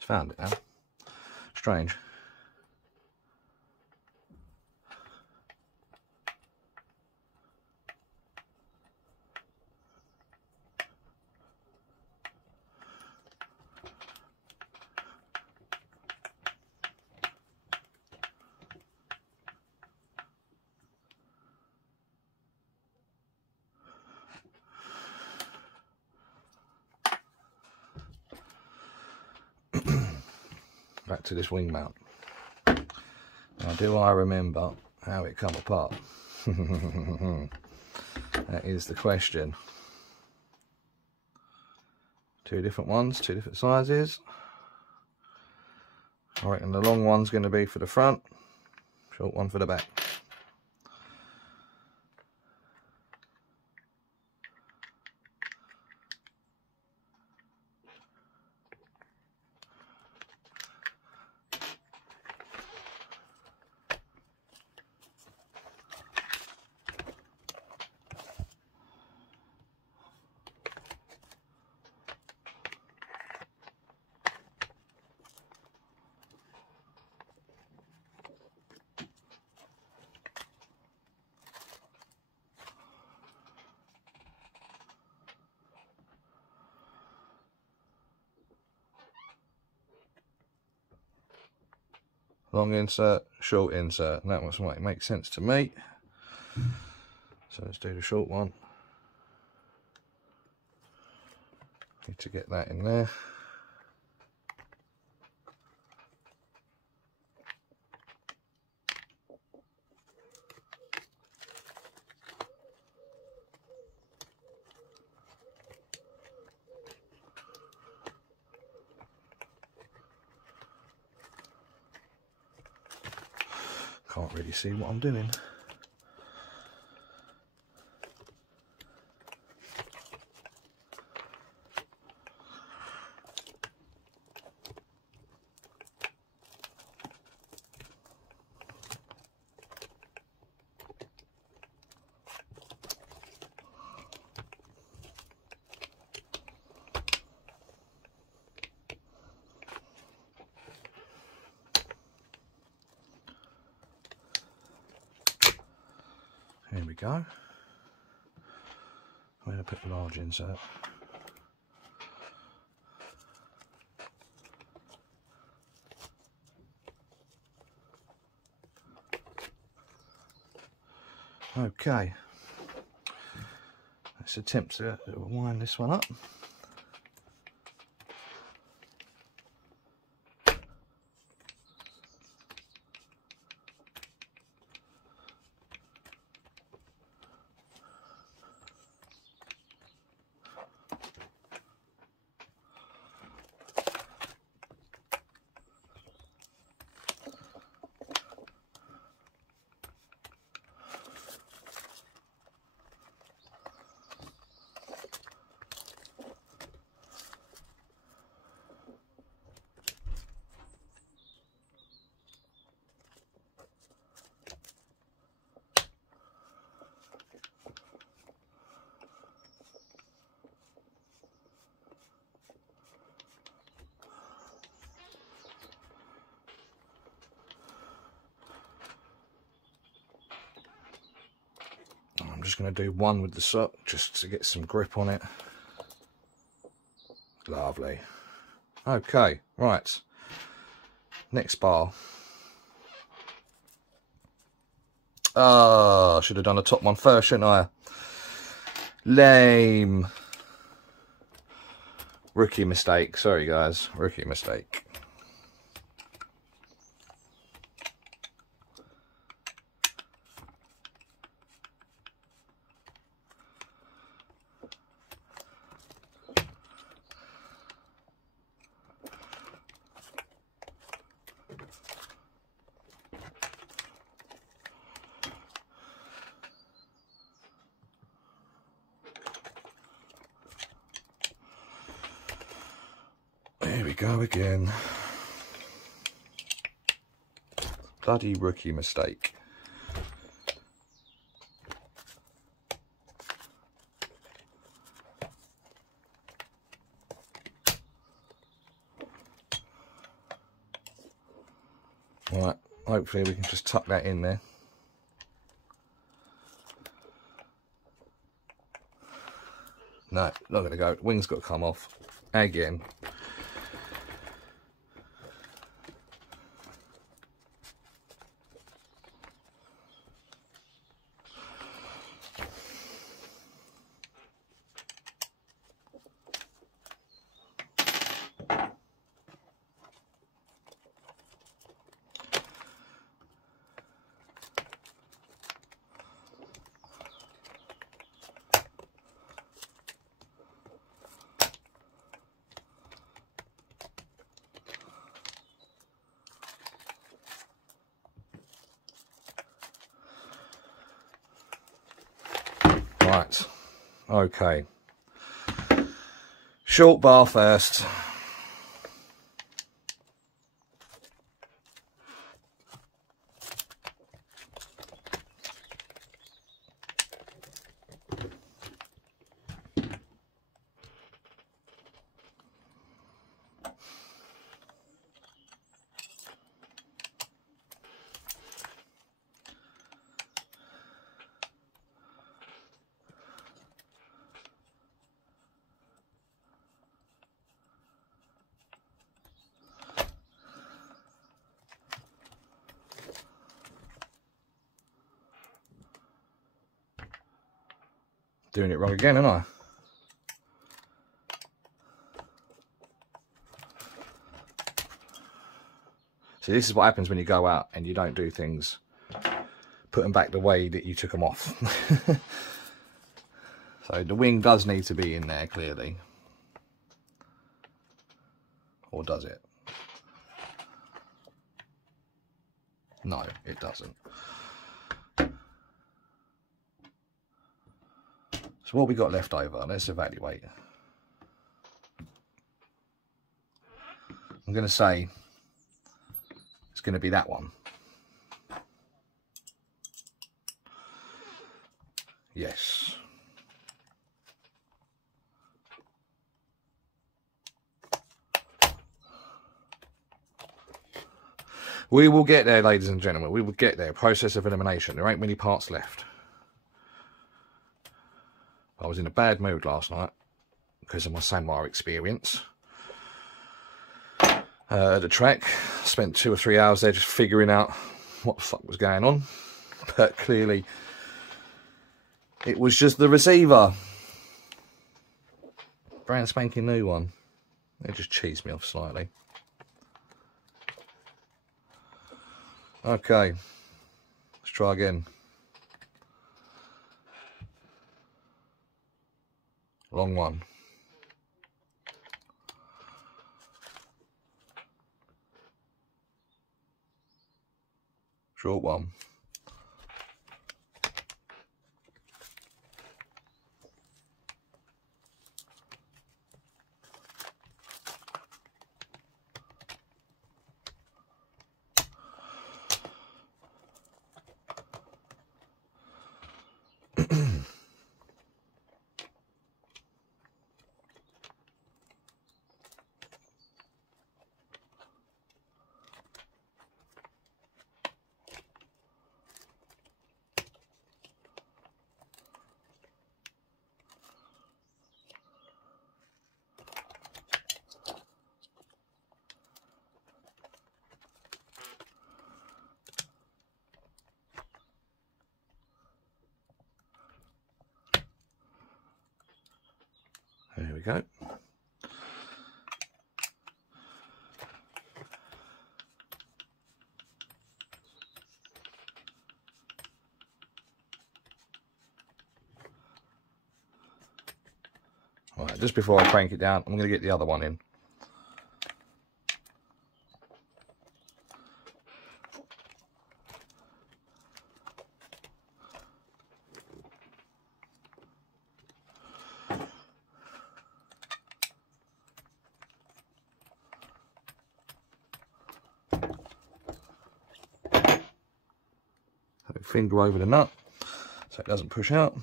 Found it now. Strange. Back to this wing mount. Now, do I remember how it come apart? That is the question. Two different ones, two different sizes. I reckon the long one's going to be for the front, short one for the back. Long insert, short insert, and that was what makes sense to me. So let's do the short one. Need to get that in there. Can't really see what I'm doing. Here we go. I'm going to put the large insert. Okay. Let's attempt to wind this one up. I'm just going to do one with the sock just to get some grip on it. Lovely. Okay, right. Next bar. Ah, I should have done the top one first, shouldn't I? Lame. Rookie mistake. Sorry, guys. Rookie mistake. Here we go again. Bloody rookie mistake. Right, hopefully we can just tuck that in there. No, not going to go. Wing's got to come off again. Right, okay. Short bar first. Doing it wrong again, aren't I? See, this is what happens when you go out and you don't do things, put them back the way that you took them off. So the wing does need to be in there, clearly. Or does it? No, it doesn't. So what we got left over, let's evaluate. I'm going to say it's going to be that one. Yes. We will get there, ladies and gentlemen. We will get there. Process of elimination. There ain't many parts left. I was in a bad mood last night because of my Sanmar experience. At the track, spent 2 or 3 hours there just figuring out what the fuck was going on. But clearly, it was just the receiver. Brand spanking new one. It just cheesed me off slightly. Okay, let's try again. Long one. Short one. There we go. Right, just before I crank it down, I'm going to get the other one in. finger over the nut so it doesn't push out.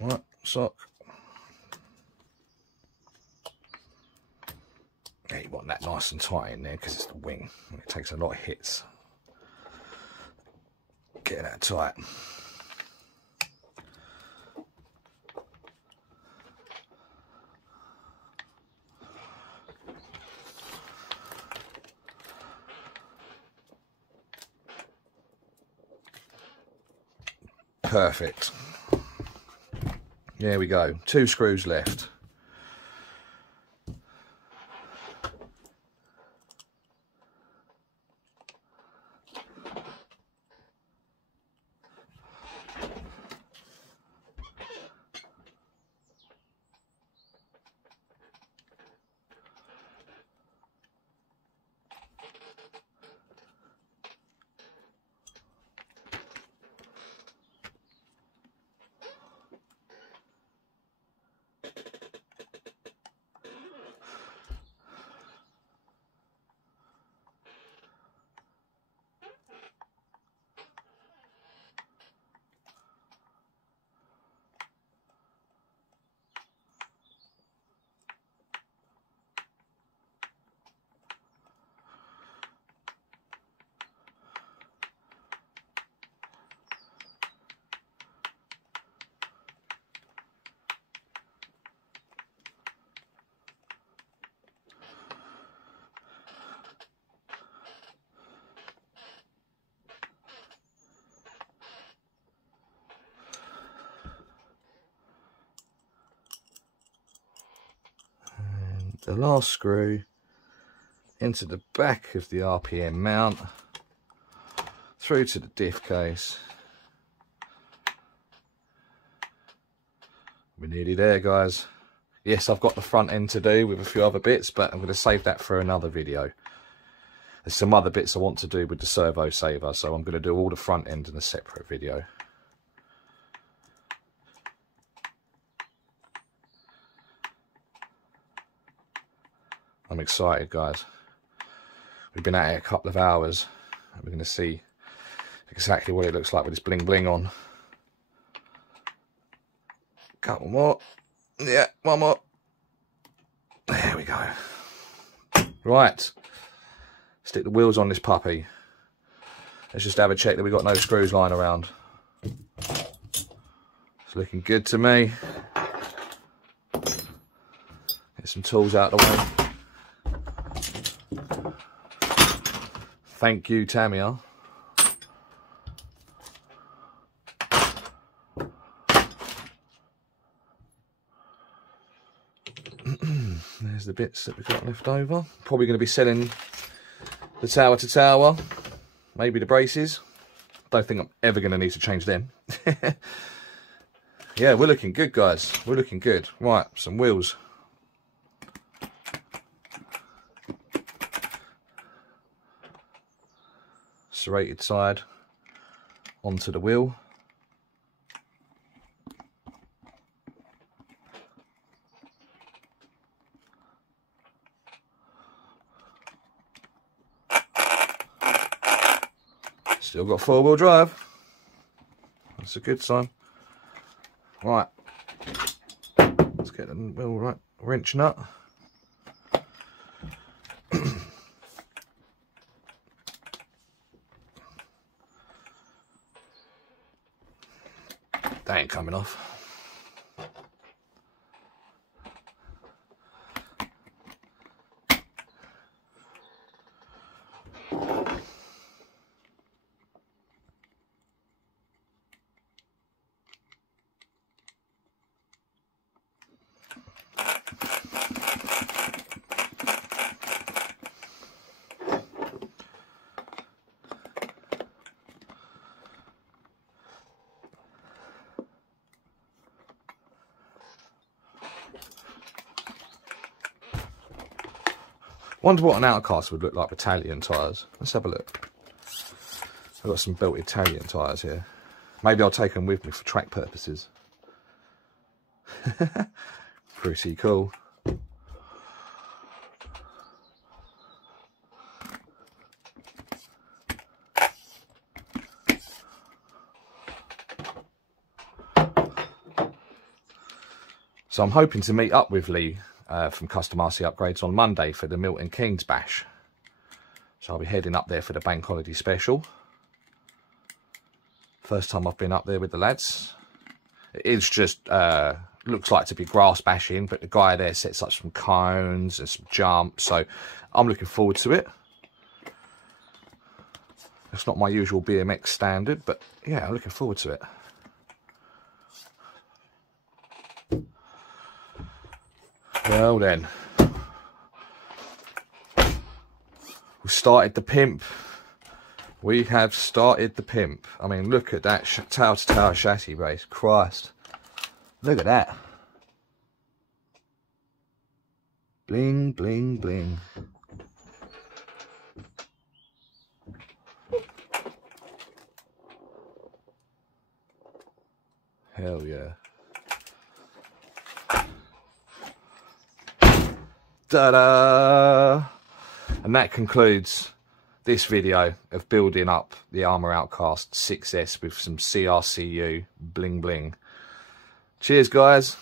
Right, sock. Yeah, you want that nice and tight in there because it's the wing. It takes a lot of hits. Get that tight. Perfect. There we go. 2 screws left. The last screw into the back of the RPM mount, through to the diff case. We're nearly there, guys. Yes, I've got the front end to do with a few other bits, but I'm going to save that for another video. There's some other bits I want to do with the servo saver, so I'm going to do all the front end in a separate video. I'm excited, guys. We've been at it a couple of hours and we're going to see exactly what it looks like with this bling bling on. Couple more. Yeah, one more. There we go. Right. Stick the wheels on this puppy. Let's just have a check that we've got no screws lying around. It's looking good to me. Get some tools out of the way. Thank you, Tamia. There's the bits that we've got left over. Probably going to be selling the tower to tower. Maybe the braces. Don't think I'm ever going to need to change them. Yeah, we're looking good, guys. We're looking good. Right, some wheels. Serrated side onto the wheel. Still got 4-wheel drive. That's a good sign. Right, let's get the wheel wrench nut. That ain't coming off. Wonder what an Outcast would look like with Italian tyres. Let's have a look. I've got some built Italian tyres here. Maybe I'll take them with me for track purposes. Pretty cool. So I'm hoping to meet up with Lee from Custom RC Upgrades on Monday for the Milton Keynes Bash. So I'll be heading up there for the Bank Holiday Special. First time I've been up there with the lads. It is just, looks like to be grass bashing, but the guy there sets up some cones and some jumps, so I'm looking forward to it. It's not my usual BMX standard, but yeah, I'm looking forward to it. Well then, we started the pimp. We have started the pimp. I mean, look at that tail-to-tail chassis base. Christ. Look at that. Bling, bling, bling. Hell yeah. Ta-da! And that concludes this video of building up the Arrma Outcast 6S with some CRCU bling bling. Cheers guys.